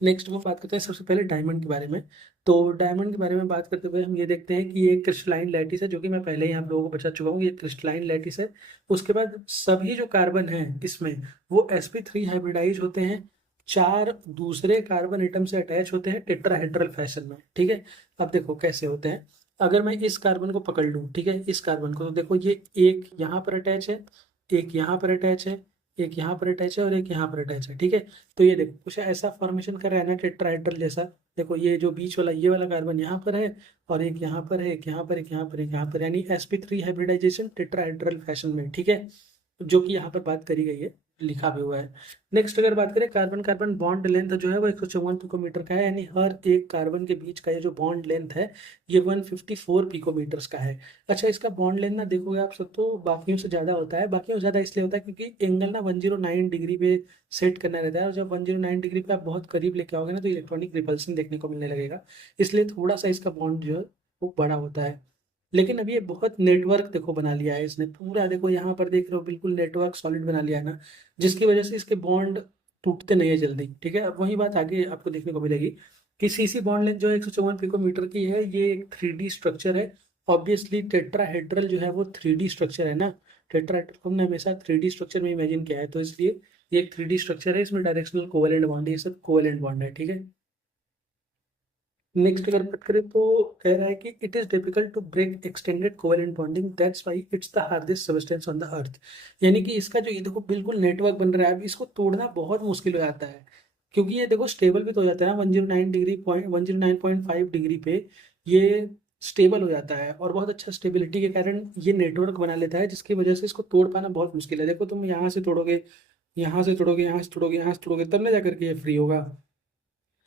नेक्स्ट हम बात करते हैं सबसे पहले डायमंड के बारे में। तो डायमंड के बारे में बात करते हुए हम ये देखते हैं कि ये क्रिस्टलाइन लैटिस है, जो कि मैं पहले ही आप लोगों को बता चुका हूँ, ये क्रिस्टलाइन लैटिस है। उसके बाद सभी जो कार्बन है इसमें वो sp3 हाइब्रिडाइज होते हैं, चार दूसरे कार्बन एटम से अटैच होते हैं टेट्राहेड्रल फैशन में। ठीक है, अब देखो कैसे होते हैं। अगर मैं इस कार्बन को पकड़ लूँ, ठीक है, इस कार्बन को, तो देखो ये एक यहाँ पर अटैच है, एक यहाँ पर अटैच है, एक यहाँ पर अटैच है, और एक यहाँ पर अटैच है। ठीक है, तो ये देखो कुछ ऐसा फॉर्मेशन कर रहा है ना टेट्राहेड्रल जैसा। देखो ये जो बीच वाला ये वाला कार्बन यहाँ पर है, और एक यहाँ पर है, एक यहाँ पर, एक यहाँ पर, एक यहाँ पर, यानी sp3 हाइब्रिडाइजेशन टेट्राहेड्रल फैशन में। ठीक है, जो कि यहाँ पर बात करी गई है, लिखा भी हुआ है। नेक्स्ट अगर बात करें कार्बन कार्बन बॉन्ड लेंथ जो है वो 154 पिकोमीटर का है, यानी हर एक कार्बन के बीच का ये जो बॉन्ड लेंथ है ये 154 पिकोमीटर्स का है। अच्छा, इसका बॉन्ड लेंथ ना देखोगे आप सब तो बाकियों से ज़्यादा होता है। बाकियों से ज़्यादा इसलिए होता है क्योंकि एंगल ना 109 डिग्री पे सेट करना रहता है, और जब 109 डिग्री पे आप बहुत करीब लेके आओगे ना तो इलेक्ट्रॉनिक रिपल्सन देखने को मिलने लगेगा। इसलिए थोड़ा सा इसका बॉन्ड जो है वो बड़ा होता है। लेकिन अभी ये बहुत नेटवर्क देखो बना लिया है इसने पूरा, देखो यहाँ पर देख रहे हो बिल्कुल नेटवर्क सॉलिड बना लिया है ना, जिसकी वजह से इसके बॉन्ड टूटते नहीं है जल्दी। ठीक है, अब वही बात आगे आपको देखने को मिलेगी। कि सीसी बॉन्ड लेंथ जो है 154 पिकोमीटर की है, ये एक 3D स्ट्रक्चर है। ऑब्वियसली टेट्राहेड्रल जो है वो 3D स्ट्रक्चर है ना, टेट्राहेड्रल को हमने हमेशा 3D स्ट्रक्चर में इमेजिन किया है, तो इसलिए ये एक 3D स्ट्रक्चर है, इसमें डायरेक्शनल कोवेलेंट बॉन्ड है, ये सब कोवेलेंट बॉन्ड है, ठीक है। नेक्स्ट अगर बात करें तो कह रहा है कि it is difficult to break extended covalent bonding, that's why it's the hardest substance on the earth. यानी कि इसका जो ये देखो बिल्कुल नेटवर्क बन रहा है, अब इसको तोड़ना बहुत मुश्किल हो जाता है, क्योंकि ये देखो स्टेबल भी तो हो जाता है ना, 109 डिग्री पे ये स्टेबल हो जाता है, और बहुत अच्छा स्टेबिलिटी के कारण ये नेटवर्क बना लेता है, जिसकी वजह से इसको तोड़ पाना बहुत मुश्किल है। देखो तुम यहाँ से तोड़ोगे, यहाँ से तोड़ोगे, यहाँ से तोड़ोगे, यहाँ से तोड़ोगे, तब ना जाकर के ये फ्री होगा।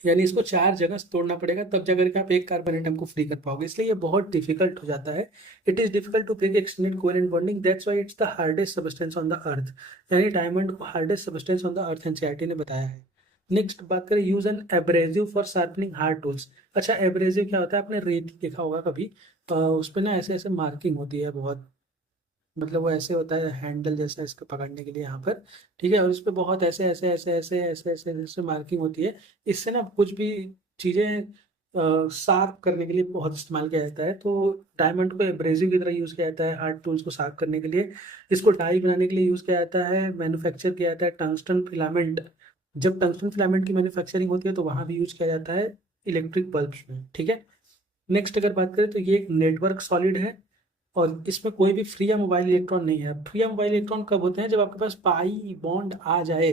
यानी इसको 4 जगह से तोड़ना पड़ेगा, तब जाकर के आप एक कार्बन एटम को फ्री कर पाओगे, इसलिए ये बहुत डिफिकल्ट हो जाता है। It is difficult to break extended covalent bonding, that's why it's the hardest substance on the earth. यानी डायमंड को hardest substance on the earth NCERT ने बताया है। नेक्स्ट बात करें, use an abrasive for sharpening hard tools. अच्छा, abrasive क्या होता है, आपने रेत देखा होगा कभी, उस पे ना ऐसे ऐसे मार्किंग होती है बहुत, मतलब वो ऐसे होता है हैंडल जैसा इसको पकड़ने के लिए यहाँ पर, ठीक है, और इस पे बहुत ऐसे ऐसे ऐसे ऐसे ऐसे ऐसे ऐसे मार्किंग होती है। इससे ना कुछ भी चीज़ें साफ करने के लिए बहुत इस्तेमाल किया जाता है, तो डायमंड को एब्रेसिव की तरह यूज़ किया जाता है हार्ड टूल्स को साफ करने के लिए। इसको डाई बनाने के लिए यूज़ किया जाता है, मैन्युफैक्चर किया जाता है टंगस्टन फिलामेंट। जब टंगस्टन फिलामेंट की मैन्युफैक्चरिंग होती है तो वहाँ भी यूज किया जाता है इलेक्ट्रिक बल्ब्स में, ठीक है। नेक्स्ट अगर बात करें तो ये एक नेटवर्क सॉलिड है, और इसमें कोई भी फ्री या मोबाइल इलेक्ट्रॉन नहीं है। फ्री या मोबाइल इलेक्ट्रॉन कब होते हैं, जब आपके पास पाई बॉन्ड आ जाए,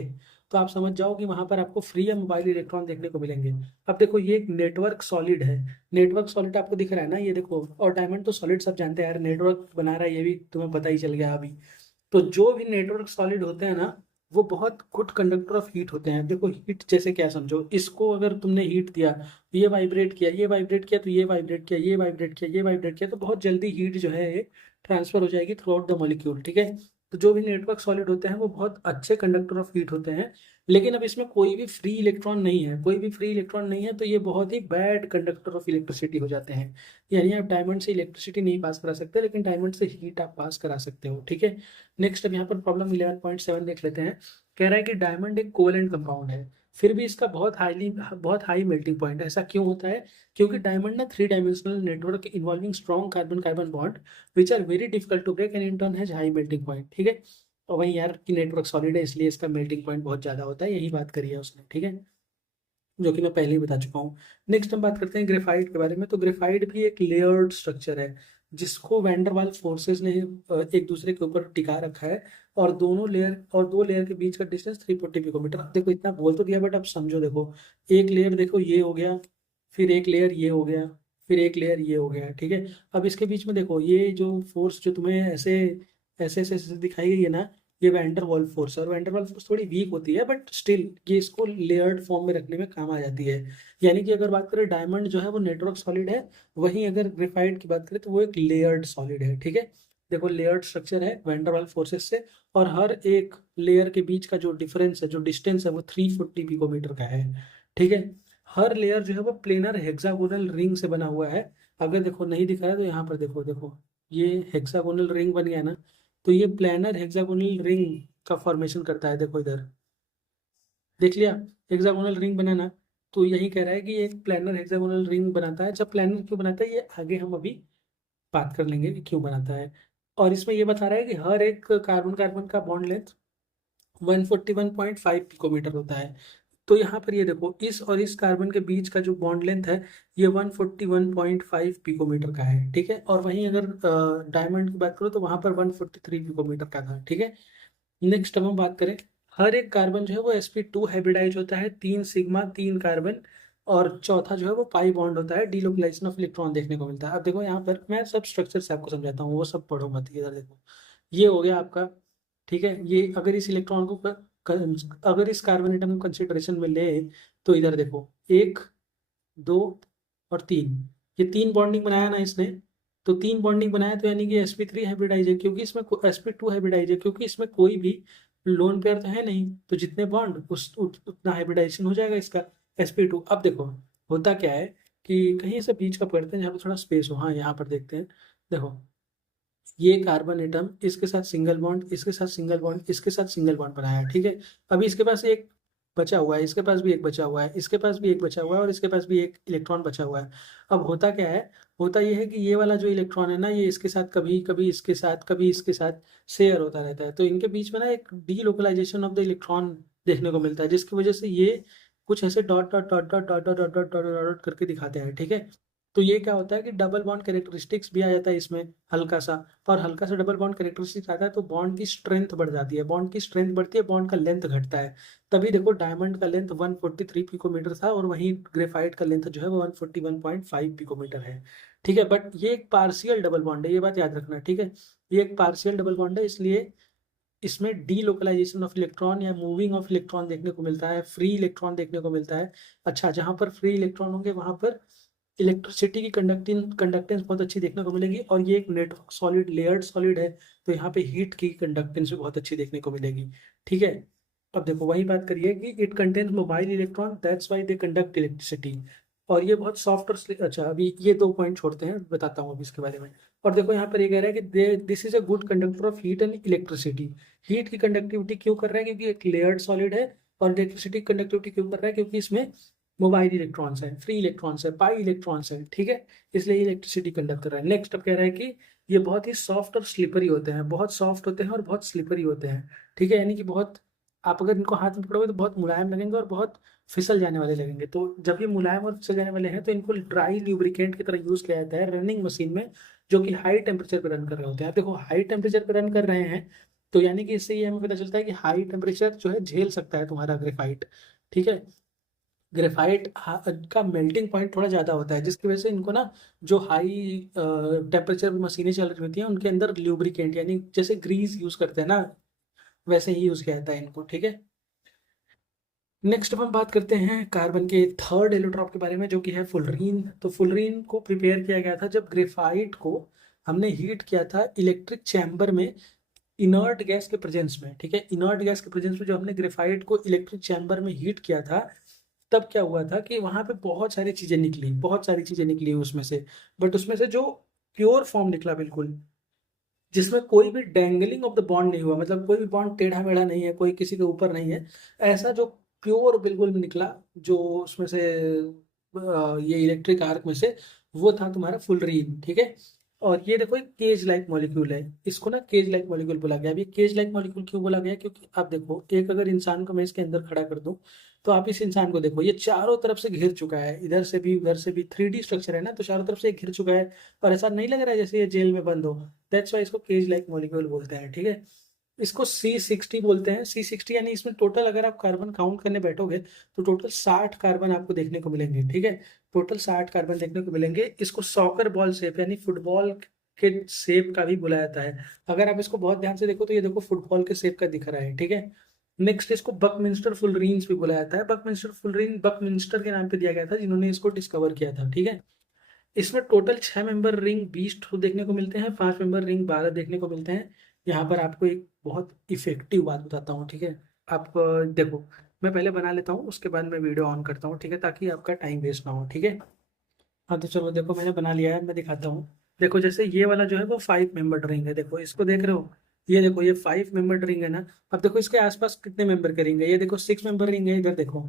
तो आप समझ जाओ कि वहां पर आपको फ्री या मोबाइल इलेक्ट्रॉन देखने को मिलेंगे। अब देखो ये एक नेटवर्क सॉलिड है, नेटवर्क सॉलिड आपको दिख रहा है ना, ये देखो, और डायमंड तो सॉलिड सब जानते हैं यार, नेटवर्क बना रहा है ये भी तुम्हें पता ही चल गया अभी। तो जो भी नेटवर्क सॉलिड होते हैं ना, वो बहुत गुड कंडक्टर ऑफ हीट होते हैं। देखो हीट जैसे क्या समझो, इसको अगर तुमने हीट दिया, ये वाइब्रेट किया, ये वाइब्रेट किया, तो ये वाइब्रेट किया, ये वाइब्रेट किया, ये वाइब्रेट किया, तो बहुत जल्दी हीट जो है ट्रांसफर हो जाएगी थ्रू आउट द मॉलिक्यूल, ठीक है। तो जो भी नेटवर्क सॉलिड होते हैं वो बहुत अच्छे कंडक्टर ऑफ हीट होते हैं। लेकिन अब इसमें कोई भी फ्री इलेक्ट्रॉन नहीं है, कोई भी फ्री इलेक्ट्रॉन नहीं है, तो ये बहुत ही बैड कंडक्टर ऑफ इलेक्ट्रिसिटी हो जाते हैं। यानी आप डायमंड से इलेक्ट्रिसिटी नहीं पास करा सकते, लेकिन डायमंड से हीट आप पास करा सकते हो, ठीक है। नेक्स्ट अब यहाँ पर प्रॉब्लम 11.7 देख लेते हैं। कह रहा है कि डायमंड एक कोवेलेंट कंपाउंड है, फिर भी इसका बहुत हाई मेल्टिंग पॉइंट है। ऐसा क्यों होता है, क्योंकि डायमंड ना 3 dimensional network involving strong carbon carbon bond which are very difficult to break and in turn has high melting point, ठीक है। और वहीं यार की नेटवर्क सॉलिड है, इसलिए इसका मेल्टिंग पॉइंट बहुत ज़्यादा होता है, यही बात करी है उसने, ठीक है, जो कि मैं पहले ही बता चुका हूँ। नेक्स्ट हम बात करते हैं ग्रेफाइट के बारे में। तो ग्रेफाइट भी एक लेयर्ड स्ट्रक्चर है, जिसको वैंडरवाल फोर्सेस ने एक दूसरे के ऊपर टिका रखा है, और दो लेयर के बीच का डिस्टेंस 340 पिकोमीटर। अब देखो इतना बोल तो दिया, बट अब समझो, देखो एक लेयर देखो ये हो गया, फिर एक लेयर ये हो गया, फिर एक लेयर ये हो गया, ठीक है। अब इसके बीच में देखो ये जो फोर्स जो तुम्हें ऐसे ऐसे ऐसे ऐसे दिखाई गई है ना, ये वैंडर वाल फोर्स है, और वैंडर वाल फोर्स थोड़ी वीक होती है, बट स्टिल ये इसको लेयर्ड फॉर्म में रखने में काम आ जाती है। यानी कि अगर बात करें डायमंड जो है वो नेटवर्क सॉलिड है, वहीं अगर ग्रेफाइट की बात करें तो वो एक लेयर्ड सॉलिड है, ठीक है। देखो लेयर्ड स्ट्रक्चर है वैंडर वाल फोर्सेस से, और हर एक लेयर के बीच का जो डिफरेंस है, जो डिस्टेंस है, वो 340 पिकोमीटर का है, ठीक है। हर लेयर जो है वो प्लेनर हेक्सागोनल रिंग से बना हुआ है। अगर देखो नहीं दिख रहा है तो यहाँ पर देखो, देखो ये हेक्सागोनल रिंग बन गया ना, तो ये प्लानर हेक्सागोनल रिंग का फॉर्मेशन करता है, देखो इधर देख लिया, हेक्सागोनल रिंग बनाना। तो यही कह रहा है कि ये एक प्लानर हेक्सागोनल रिंग बनाता है। जब प्लानर क्यों बनाता है, ये आगे हम अभी बात कर लेंगे कि क्यों बनाता है। और इसमें ये बता रहा है कि हर एक कार्बन कार्बन का बॉन्ड लेंथ 141.5 पिकोमीटर होता है। तो यहाँ पर ये देखो, इस और इस कार्बन के बीच का जो बॉन्ड लेंथ है, ये 141.5 पिकोमीटर का है, ठीक है। और वहीं अगर डायमंड की बात करो तो वहां पर 143 पिकोमीटर का था, ठीक है। नेक्स्ट अब हम बात करें, हर एक कार्बन जो है वो sp2 हाइब्रिडाइज होता है, 3 सिग्मा 3 कार्बन, और चौथा जो है वो पाई बॉन्ड होता है, डीलोकलाइजेशन ऑफ इलेक्ट्रॉन देखने को मिलता है। अब देखो यहाँ पर मैं सब स्ट्रक्चर से आपको समझाता हूँ, वो सब पढ़ो मत, इधर देखो, ये हो गया आपका, ठीक है। ये अगर इस इलेक्ट्रॉन को अगर इस कार्बन एटम को कंसिडरेशन में ले, तो इधर देखो 1 2 और 3, ये 3 बॉन्डिंग बनाया ना इसने, तो 3 बॉन्डिंग बनाया, तो यानी कि sp3 हाइब्रिडाइज है, क्योंकि इसमें sp2 हाइब्रिडाइज है, क्योंकि इसमें कोई भी लोन पेयर तो है नहीं, तो जितने बॉन्ड उतना हाइब्रिडाइजेशन हो जाएगा इसका sp2। अब देखो होता क्या है कि कहीं से बीच का पढ़ते हैं जहाँ पे थोड़ा स्पेस हो, हाँ यहाँ पर देखते हैं, देखो ये कार्बन एटम इसके साथ सिंगल बॉन्ड, इसके साथ सिंगल बॉन्ड, इसके साथ सिंगल बॉन्ड बनाया है, ठीक है। अभी इसके पास एक बचा हुआ है, इसके पास भी एक बचा हुआ है, इसके पास भी एक बचा हुआ है और इसके पास भी एक इलेक्ट्रॉन बचा हुआ है। अब होता क्या है, होता ये है कि ये वाला जो इलेक्ट्रॉन है ना, ये इसके साथ कभी कभी इसके साथ कभी इसके साथ शेयर होता रहता है, तो इनके बीच में ना एक डीलोकलाइजेशन ऑफ द इलेक्ट्रॉन देखने को मिलता है, जिसकी वजह से ये कुछ ऐसे dot dot dot dot dot dot dot dot dot dot करके दिखाते हैं, ठीक है। तो ये क्या होता है कि डबल बॉन्ड कैरेक्टरिस्टिक्स भी आ जाता है इसमें हल्का सा, और हल्का सा डबल बॉन्ड कैरेक्टरिस्टिक्स आता है तो बॉन्ड की स्ट्रेंथ बढ़ जाती है, बॉन्ड की स्ट्रेंथ बढ़ती है, बॉन्ड का लेंथ घटता है। तभी देखो डायमंड का लेंथ 143 पिकोमीटर था और वहीं ग्रेफाइट का लेंथ जो है वो 141.5 पिकोमीटर है, ठीक है। बट ये एक पार्शियल डबल बॉन्ड है, ये बात याद रखना, ठीक है। ये एक पार्शियल डबल बॉन्ड है, इसलिए इसमें डीलोकलाइजेशन ऑफ इलेक्ट्रॉन या मूविंग ऑफ इलेक्ट्रॉन देखने को मिलता है, फ्री इलेक्ट्रॉन देखने को मिलता है। अच्छा, जहां पर फ्री इलेक्ट्रॉन होंगे वहां पर इलेक्ट्रिसिटी की कंडक्टेंस बहुत अच्छी देखने को मिलेगी, और ये एक नेटवर्क सॉलिड लेयर्ड सॉलिड है, तो यहाँ पे हीट की कंडक्टेंस भी बहुत अच्छी देखने को मिलेगी, ठीक है। अब देखो वही बात करिए कि it contains mobile electron, that's why they conduct electricity. और ये बहुत सॉफ्ट और अच्छा, अभी ये दो पॉइंट छोड़ते हैं, बताता हूँ अभी इसके बारे में। और देखो यहाँ पर ये कह रहा है कि this is a good conductor of heat and electricity. Heat की कंडक्टिविटी क्यों कर रहा है, क्योंकि एक लेयर्ड सॉलिड है। और इलेक्ट्रिसिटी कंडक्टिविटी क्यों कर रहा है, क्योंकि इसमें मोबाइल इलेक्ट्रॉन्स है, फ्री इलेक्ट्रॉन्स है, पाई इलेक्ट्रॉन्स है, ठीक है। इसलिए इलेक्ट्रिसिटी कंडक्ट कर रहा है। नेक्स्ट अब कह रहा है कि ये बहुत ही सॉफ्ट और स्लिपरी होते हैं, बहुत सॉफ्ट होते हैं और बहुत स्लिपरी होते हैं, ठीक है। यानी कि बहुत, आप अगर इनको हाथ में पकड़ोगे तो बहुत मुलायम लगेंगे और बहुत फिसल जाने वाले लगेंगे। तो जब ये मुलायम और फिसल जाने वाले हैं तो इनको ड्राई ल्यूब्रिकेंट की तरह यूज किया जाता है रनिंग मशीन में, जो कि हाई टेम्परेचर पर रन कर रहे होते हैं। आप देखो हाई टेम्परेचर पर रन कर रहे हैं, तो यानी कि इससे ये हमें पता चलता है कि हाई टेम्परेचर जो है झेल सकता है तुम्हारा ग्रेफाइट, ठीक है। ग्रेफाइट का मेल्टिंग पॉइंट थोड़ा ज़्यादा होता है, जिसकी वजह से इनको ना, जो हाई टेम्परेचर मशीनें चल रही होती हैं उनके अंदर ल्यूब्रिकेंट यानी जैसे ग्रीस यूज़ करते हैं ना, वैसे ही यूज़ किया जाता है इनको, ठीक है। नेक्स्ट अब हम बात करते हैं कार्बन के थर्ड एलोट्रॉप के बारे में, जो कि है फुलरीन। तो फुलरीन को प्रिपेयर किया गया था जब ग्रेफाइट को हमने हीट किया था इलेक्ट्रिक चैम्बर में, इनर्ट गैस के प्रेजेंस में, ठीक है। इनर्ट गैस के प्रेजेंस में जो हमने ग्रेफाइट को इलेक्ट्रिक चैम्बर में हीट किया था, तब क्या हुआ था कि वहां पे बहुत सारी चीजें निकली, बहुत सारी चीजें निकली उसमें से। बट उसमें से जो प्योर फॉर्म निकला बिल्कुल, जिसमें कोई भी डेंगलिंग ऑफ द बॉन्ड नहीं हुआ, मतलब कोई भी बॉन्ड टेढ़ा मेढ़ा नहीं है, कोई किसी के ऊपर नहीं है, ऐसा जो प्योर बिल्कुल निकला, जो उसमें से ये इलेक्ट्रिक आर्क में से, वो था तुम्हारा फुलरीन, ठीक है। और ये देखो एक केज लाइक मॉलिक्यूल है, इसको ना केज लाइक मॉलिक्यूल बोला गया। अब ये केज लाइक मॉलिक्यूल क्यों बोला गया, क्योंकि आप देखो एक अगर इंसान को मैं इसके अंदर खड़ा कर दूं, तो आप इस इंसान को देखो, ये चारों तरफ से घिर चुका है, इधर से भी उधर से भी, 3D स्ट्रक्चर है ना, तो चारों तरफ से घिर चुका है। और ऐसा नहीं लग रहा है जैसे ये जेल में बंद हो। दैट्स वाई इसको केज लाइक मॉलिक्यूल बोलते हैं, ठीक है। इसको C60 बोलते हैं। C60 यानी इसमें टोटल अगर आप कार्बन काउंट करने बैठोगे तो टोटल 60 कार्बन आपको देखने को मिलेंगे, ठीक है। टोटल 60 कार्बन देखने को मिलेंगे। इसको सॉकर बॉल शेप यानी फुटबॉल के शेप का भी बुला जाता है। अगर आप इसको बहुत ध्यान से देखो तो ये देखो फुटबॉल के शेप का दिख रहा है, ठीक है। नेक्स्ट इसको बकमिंस्टर फुलरीन्स भी बुलाया जाता है। बकमिंस्टर फुलरीन बकमिंस्टर के नाम पे दिया गया था, जिन्होंने इसको डिस्कवर किया था, ठीक है। इसमें टोटल 6 मेंबर रिंग 20 ठो देखने को मिलते हैं, 5 मेंबर रिंग 12 देखने को मिलते हैं। यहाँ पर आपको एक बहुत इफेक्टिव बात बताता हूँ, ठीक है। आप देखो, मैं पहले बना लेता हूँ, उसके बाद मैं वीडियो ऑन करता हूँ, ठीक है, ताकि आपका टाइम वेस्ट ना हो, ठीक है। हाँ तो चलो देखो मैंने बना लिया है, मैं दिखाता हूँ। देखो जैसे ये वाला जो है वो 5 मेंबर रिंग है, देखो इसको देख रहे हो, ये देखो ये 5 मेंबर रिंग है ना। अब देखो इसके आसपास कितने मेंबर के रिंग है, ये देखो 6 मेंबर रिंग है, इधर देखो,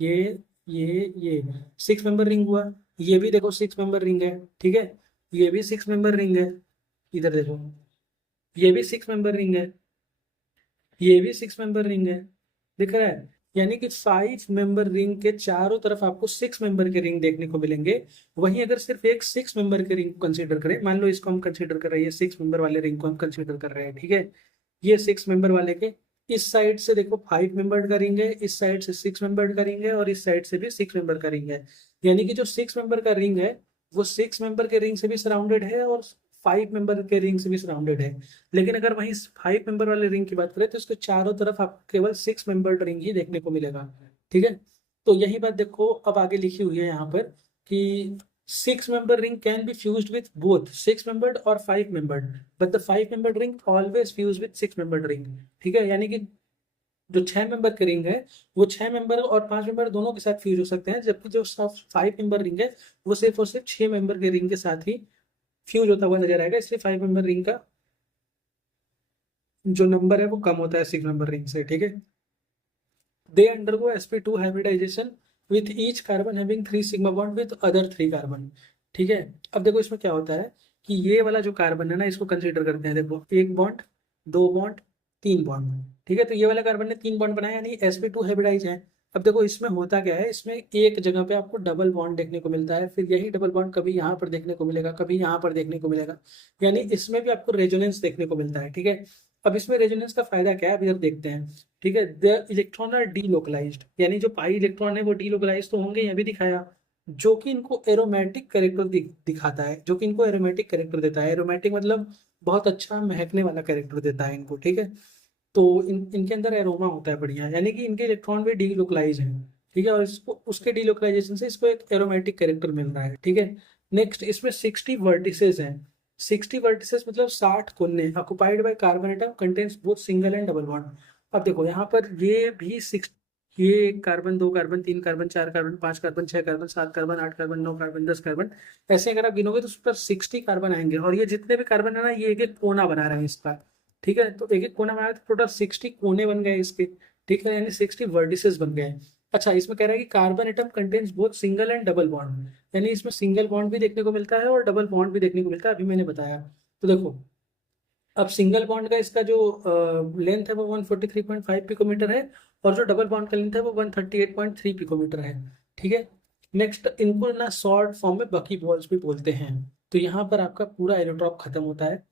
ये ये 6 मेंबर रिंग हुआ। ये भी देखो 6 मेंबर रिंग है, ठीक है। ये भी 6 मेंबर रिंग है, इधर देखो, ये भी 6 मेंबर रिंग है, ये भी 6 मेंबर रिंग है, दिख रहा है। यानी कि 5 मेंबर रिंग के चारों तरफ आपको 6 मेंबर के रिंग देखने को मिलेंगे। वहीं अगर सिर्फ एक 6 मेंबर के रिंग को कंसीडर करें, मान लो इसको हम कंसीडर कर रहे हैं, 6 मेंबर वाले रिंग को हम कंसीडर कर रहे हैं, ठीक है। ये 6 मेंबर वाले के इस साइड से देखो 5 मेंबर का रिंग है, इस साइड से 6 मेंबर का रिंग है, और इस साइड से भी 6 मेंबर का रिंग है। यानी कि जो 6 मेंबर का रिंग है वो 6 मेंबर के रिंग से भी सराउंडेड है और 5 मेंबर के रिंग से भी सराउंडेड है। लेकिन अगर वहीं 5 मेंबर वाले रिंग की बात करें तो इसके चारों तरफ आपको केवल 6 मेंबर रिंग ही देखने को मिलेगा, ठीक है। तो यही बात देखो अब आगे लिखी हुई है यहाँ पर कि 6 member ring can be fused with both 6 membered और 5 membered, but the 5 member ring always fuse with 6 member ring, ठीक है। यानी कि जो 6 मेंबर के रिंग है वो 6 मेंबर और 5 मेंबर दोनों के साथ फ्यूज हो सकते हैं, जबकि जो 5 मेंबर रिंग है वो सिर्फ और सिर्फ 6 मेंबर के रिंग के साथ ही फ्यूज होता हुआ नजर आएगा। इसलिए 5 मेंबर रिंग का जो नंबर है वो कम होता है 6 मेंबर रिंग से, ठीक है। They undergo sp2 hybridisation with each carbon having 3 sigma bond with other 3 carbon. ठीक है, अब देखो इसमें क्या होता है कि ये वाला जो कार्बन है ना, इसको कंसीडर करते हैं। देखो एक बॉन्ड, दो बॉन्ड, तीन बॉन्ड। ठीक है, तो ये वाला कार्बन ने 3 बॉन्ड बनाया, यानी sp2 हाइब्रिडाइज है। अब देखो इसमें होता क्या है, इसमें एक जगह पे आपको डबल बॉन्ड देखने को मिलता है, फिर यही डबल बॉन्ड कभी यहाँ पर देखने को मिलेगा, कभी यहाँ पर देखने को मिलेगा, यानी इसमें भी आपको रेजोनेंस देखने को मिलता है। ठीक है, अब इसमें रेजोनेंस का फायदा क्या है, अभी हम देखते हैं। ठीक है, द इलेक्ट्रॉन आर डीलोकलाइज्ड, यानी जो पाई इलेक्ट्रॉन है वो डीलोकलाइज तो होंगे, ये भी दिखाया, जो कि इनको एरोमेटिक कैरेक्टर दिखाता है, जो कि इनको एरोमेटिक कैरेक्टर देता है। एरोमेटिक मतलब बहुत अच्छा महकने वाला कैरेक्टर देता है इनको। ठीक है, तो इनके अंदर एरोमा होता है बढ़िया, यानी कि इनके इलेक्ट्रॉन भी डीलोकलाइज हैं। ठीक है, और इसको उसके डीलोकलाइजेशन से इसको एक एरोमेटिक कैरेक्टर मिल रहा है। ठीक है, नेक्स्ट इसमें 60 वर्टिसेस हैं। 60 वर्टिसेस मतलब 60 कोने, occupied by carbon atom contains both single and double bond. अब देखो यहाँ पर ये भी 6, ये एक कार्बन, दो कार्बन, तीन कार्बन, चार कार्बन, पांच कार्बन, छह कार्बन, सात कार्बन, आठ कार्बन, नौ कार्बन, 10 कार्बन, ऐसे अगर आप गिनोगे तो उस पर 60 कार्बन आएंगे। और ये जितने भी कार्बन है ना, ये एक एक कोना बना रहे हैं इसका। ठीक है, तो एक एक कोना बनाया तो टोटल 60 कोने बन गए इसके। ठीक है, यानी 60 वर्टिसेस बन गए। अच्छा, इसमें कह रहा है कि carbon atom contains both single and double bond, यानी इसमें सिंगल बॉन्ड भी देखने को मिलता है और डबल बॉन्ड भी देखने को मिलता है, अभी मैंने बताया। तो देखो, अब सिंगल बॉन्ड का इसका जो लेंथ है वो 143.5 पिकोमीटर है, और जो डबल बॉन्ड का लेंथ है वो 138.3 पिकोमीटर है। ठीक है, नेक्स्ट इनको ना शॉर्ट फॉर्म में बकी बॉल्स भी बोलते हैं। तो यहाँ पर आपका पूरा एलोट्रॉप खत्म होता है।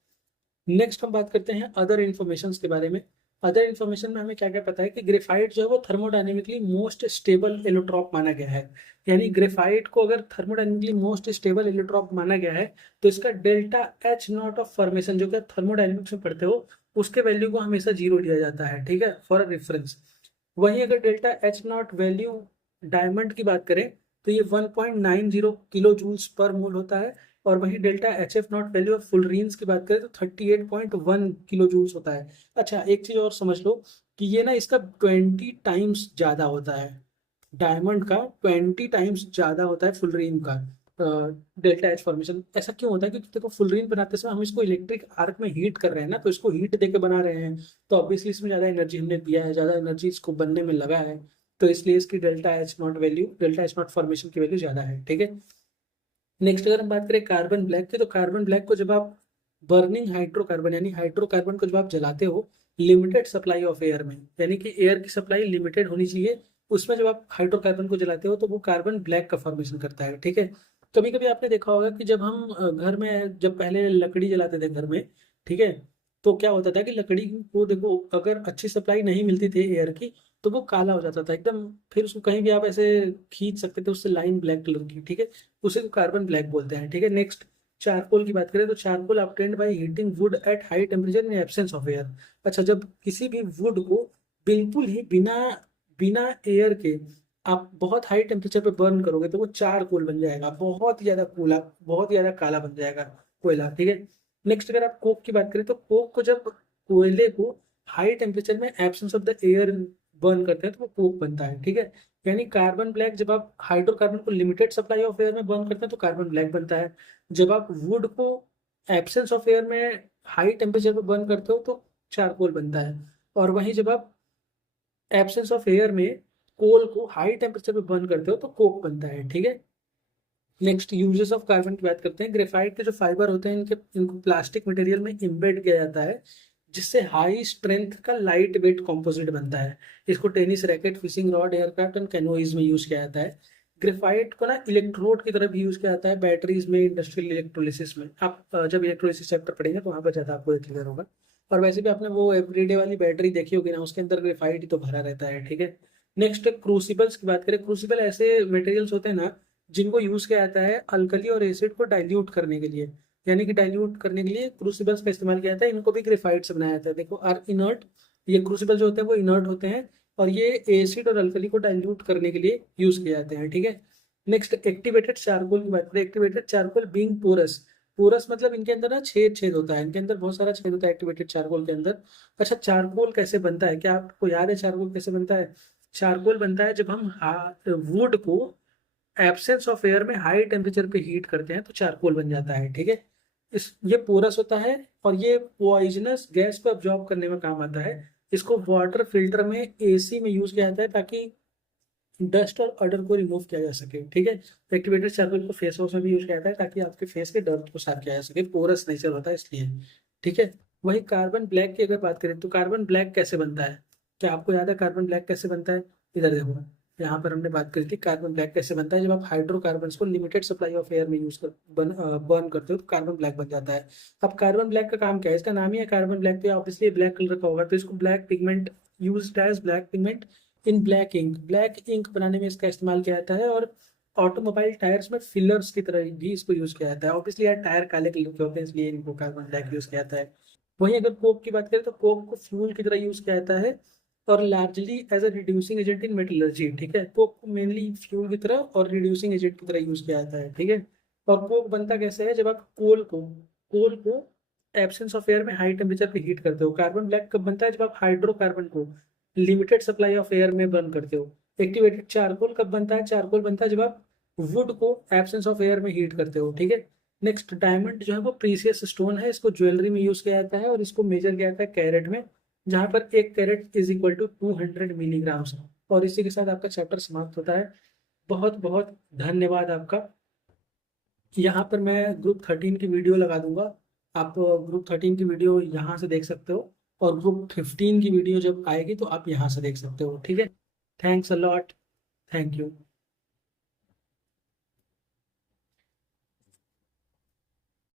नेक्स्ट हम बात करते हैं अदर इन्फॉर्मेशन के बारे में। अदर इन्फॉर्मेशन में हमें क्या क्या पता है कि ग्रेफाइट जो है वो थर्मोडायनेमिकली मोस्ट स्टेबल एलोट्रॉप माना गया है। यानी ग्रेफाइट को अगर थर्मोडायनेमिकली मोस्ट स्टेबल एलोट्रॉप माना गया है, तो इसका delta H not of formation, जो कि थर्मोडायनेमिक्स में पढ़ते हो, उसके वैल्यू को हमेशा जीरो लिया जाता है। ठीक है, फॉर रेफरेंस। वहीं अगर delta H not value diamond की बात करें तो ये 1.90 किलो जूल्स पर मोल होता है, और वहीं delta H F nought value of fullerenes की बात करें तो 38.1 किलो जूल्स होता है। अच्छा, एक चीज और समझ लो कि ये ना इसका 20 टाइम्स ज्यादा होता है, डायमंड का 20 टाइम्स ज्यादा होता है फुलरीन का डेल्टा एच फॉर्मेशन। ऐसा क्यों होता है, क्योंकि देखो फुलरीन बनाते समय हम इसको इलेक्ट्रिक आर्क में हीट कर रहे हैं ना, तो इसको हीट देके बना रहे हैं, तो ऑब्वियसली इसमें ज्यादा एनर्जी हमने दिया है, ज्यादा एनर्जी इसको बनने में लगा है, तो इसलिए इसकी delta H not value, delta H not formation की वैल्यू ज्यादा है। ठीक है, नेक्स्ट अगर हम बात करें कार्बन ब्लैक की, तो कार्बन ब्लैक को जब आप बर्निंग हाइड्रोकार्बन, यानी हाइड्रोकार्बन को जब आप जलाते हो लिमिटेड सप्लाई ऑफ एयर में, यानी कि एयर की सप्लाई लिमिटेड होनी चाहिए, उसमें जब आप हाइड्रोकार्बन को जलाते हो तो वो कार्बन ब्लैक का फॉर्मेशन करता है। ठीक है, कभी कभी आपने देखा होगा कि जब हम घर में, जब पहले लकड़ी जलाते थे घर में, ठीक है, तो क्या होता था कि लकड़ी को देखो, अगर अच्छी सप्लाई नहीं मिलती थी एयर की, तो वो काला हो जाता था एकदम, फिर उसको कहीं भी आप ऐसे खींच सकते थे उससे लाइन ब्लैक कलर की। ठीक है, उसे कार्बन ब्लैक बोलते हैं। ठीक है, नेक्स्ट चारकोल की बात करें तो charcoal obtained by heating would at high temperature in absence of air. अच्छा, जब किसी भी वुड को बिल्कुल ही बिना बिना एयर के आप बहुत हाई टेम्परेचर पे बर्न करोगे तो वो चारकोल बन जाएगा, बहुत ही ज्यादा कूला, बहुत ही ज्यादा काला बन जाएगा कोयला। ठीक है, नेक्स्ट अगर आप कोक की बात करें तो कोक को जब कोयले को हाई टेम्परेचर में absence of the air burn करते हैं तो वो कोक बनता है। ठीक है, यानी कार्बन ब्लैक जब आप हाइड्रोकार्बन को लिमिटेड सप्लाई ऑफ एयर में बर्न करते हैं तो कार्बन ब्लैक बनता है, जब आप वुड को एब्सेंस ऑफ एयर में हाई टेम्परेचर पे बर्न करते हो तो चारकोल बनता है, और वहीं जब आप एब्सेंस ऑफ एयर में कोल को हाई टेम्परेचर पे बर्न करते हो तो कोक बनता है। ठीक है, नेक्स्ट यूजेस ऑफ कार्बन की बात करते हैं। ग्रेफाइट के जो फाइबर होते हैं इनको प्लास्टिक मटेरियल में इम्बेड किया जाता है, जिससे हाई स्ट्रेंथ का लाइट वेट कॉम्पोजिट बनता है। इसको tennis racket, fishing rod, aircraft and canoes में यूज किया जाता है। ग्रेफाइट को ना इलेक्ट्रोड की तरह भी यूज किया जाता है बैटरीज में, इंडस्ट्रियल इलेक्ट्रोलिसिस में। आप जब इलेक्ट्रोलिसिस चैप्टर पढ़ेंगे तो वहाँ पर ज़्यादा आपको क्लियर होगा। और वैसे भी आपने वो एवरीडे वाली बैटरी देखी होगी ना, उसके अंदर ग्रेफाइट ही तो भरा रहता है। ठीक है, नेक्स्ट क्रूसिबल्स की बात करें। क्रूसिबल ऐसे मटेरियल्स होते हैं ना जिनको यूज किया जाता है अल्कली और एसिड को डाइल्यूट करने के लिए, यानी कि डाइल्यूट करने के लिए क्रूसिबल्स का इस्तेमाल किया जाता है। इनको भी ग्रेफाइट से बनाया जाता है। देखो आर इनर्ट, ये क्रूसिबल जो होते हैं वो इनर्ट होते हैं, और ये एसिड और अल्कली को डाइल्यूट करने के लिए यूज किए जाते हैं। ठीक है, नेक्स्ट एक्टिवेटेड चारकोल की बात करें। Activated charcoal being porous, porous मतलब इनके अंदर ना छेद छेद होता है, इनके अंदर बहुत सारा छेद होता है एक्टिवेटेड चारकोल के अंदर। अच्छा, चारकोल कैसे बनता है, क्या आपको याद है चारकोल कैसे बनता है? चारकोल बनता है जब हम वुड को एब्सेंस ऑफ एयर में हाई टेम्परेचर पे हीट करते हैं तो चारकोल बन जाता है। ठीक है, इस ये पोरस होता है और ये पॉइजनस गैस को अब्जॉर्ब करने में काम आता है, इसको वाटर फिल्टर में, एसी में यूज किया जाता है ताकि डस्ट और अडर को रिमूव किया जा सके। ठीक है, एक्टिवेटेड चारकोल को फेस वॉश में भी यूज किया जाता है ताकि आपके फेस के डर्ट को साफ किया जा सके, पोरस नेचर होता है इसलिए। ठीक है, वही कार्बन ब्लैक की अगर बात करें तो कार्बन ब्लैक कैसे बनता है, क्या आपको याद है कार्बन ब्लैक कैसे बनता है? इधर देखो, यहाँ पर हमने बात करी थी कार्बन ब्लैक कैसे बनता है। जब आप हाइड्रोकार्बन को लिमिटेड सप्लाई ऑफ एयर में यूज कर बर्न करते हो तो कार्बन ब्लैक बन जाता है। अब कार्बन ब्लैक का काम क्या है? इसका नाम ही है कार्बन ब्लैक, तो ऑब्वियसली ब्लैक कलर का होगा, तो इसको black pigment used as black pigment in black ink. Black ink बनाने में इसका इस्तेमाल किया जाता है, और ऑटोमोबाइल टायर्स में फिलर्स की तरह भी इसको यूज किया जाता है। ऑब्वियसली यार टायर काले कलर के होते हैं इसलिए इनको कार्बन ब्लैक यूज किया जाता है। वहीं अगर कोक की बात करें तो कोक को फ्यूल की तरह यूज किया जाता है, और largely as a reducing agent in metallurgy. ठीक है, कोक को मेनली फ्यूल की तरह और रिड्यूसिंग एजेंट की तरह यूज किया जाता है। ठीक है, और कोक बनता कैसे है? जब आप कोल को एब्सेंस ऑफ एयर में हाई टेम्परेचर पे हीट करते हो। कार्बन ब्लैक कब बनता है? जब आप हाइड्रोकार्बन को लिमिटेड सप्लाई ऑफ एयर में बर्न करते हो। एक्टिवेटेड चारकोल कब बनता है? चारकोल बनता है जब आप वुड को एब्सेंस ऑफ एयर में हीट करते हो। ठीक है, नेक्स्ट डायमंड जो है वो प्रीसियस स्टोन है, इसको ज्वेलरी में यूज किया जाता है और इसको मेजर किया जाता है कैरेट में, जहाँ पर एक carat is equal to 200 milligrams. और इसी के साथ आपका चैप्टर समाप्त होता है। बहुत बहुत धन्यवाद आपका। यहाँ पर मैं ग्रुप 13 की वीडियो लगा दूंगा, आप ग्रुप 13 की वीडियो यहाँ से देख सकते हो, और ग्रुप 15 की वीडियो जब आएगी तो आप यहाँ से देख सकते हो। ठीक है, thanks a lot, thank you.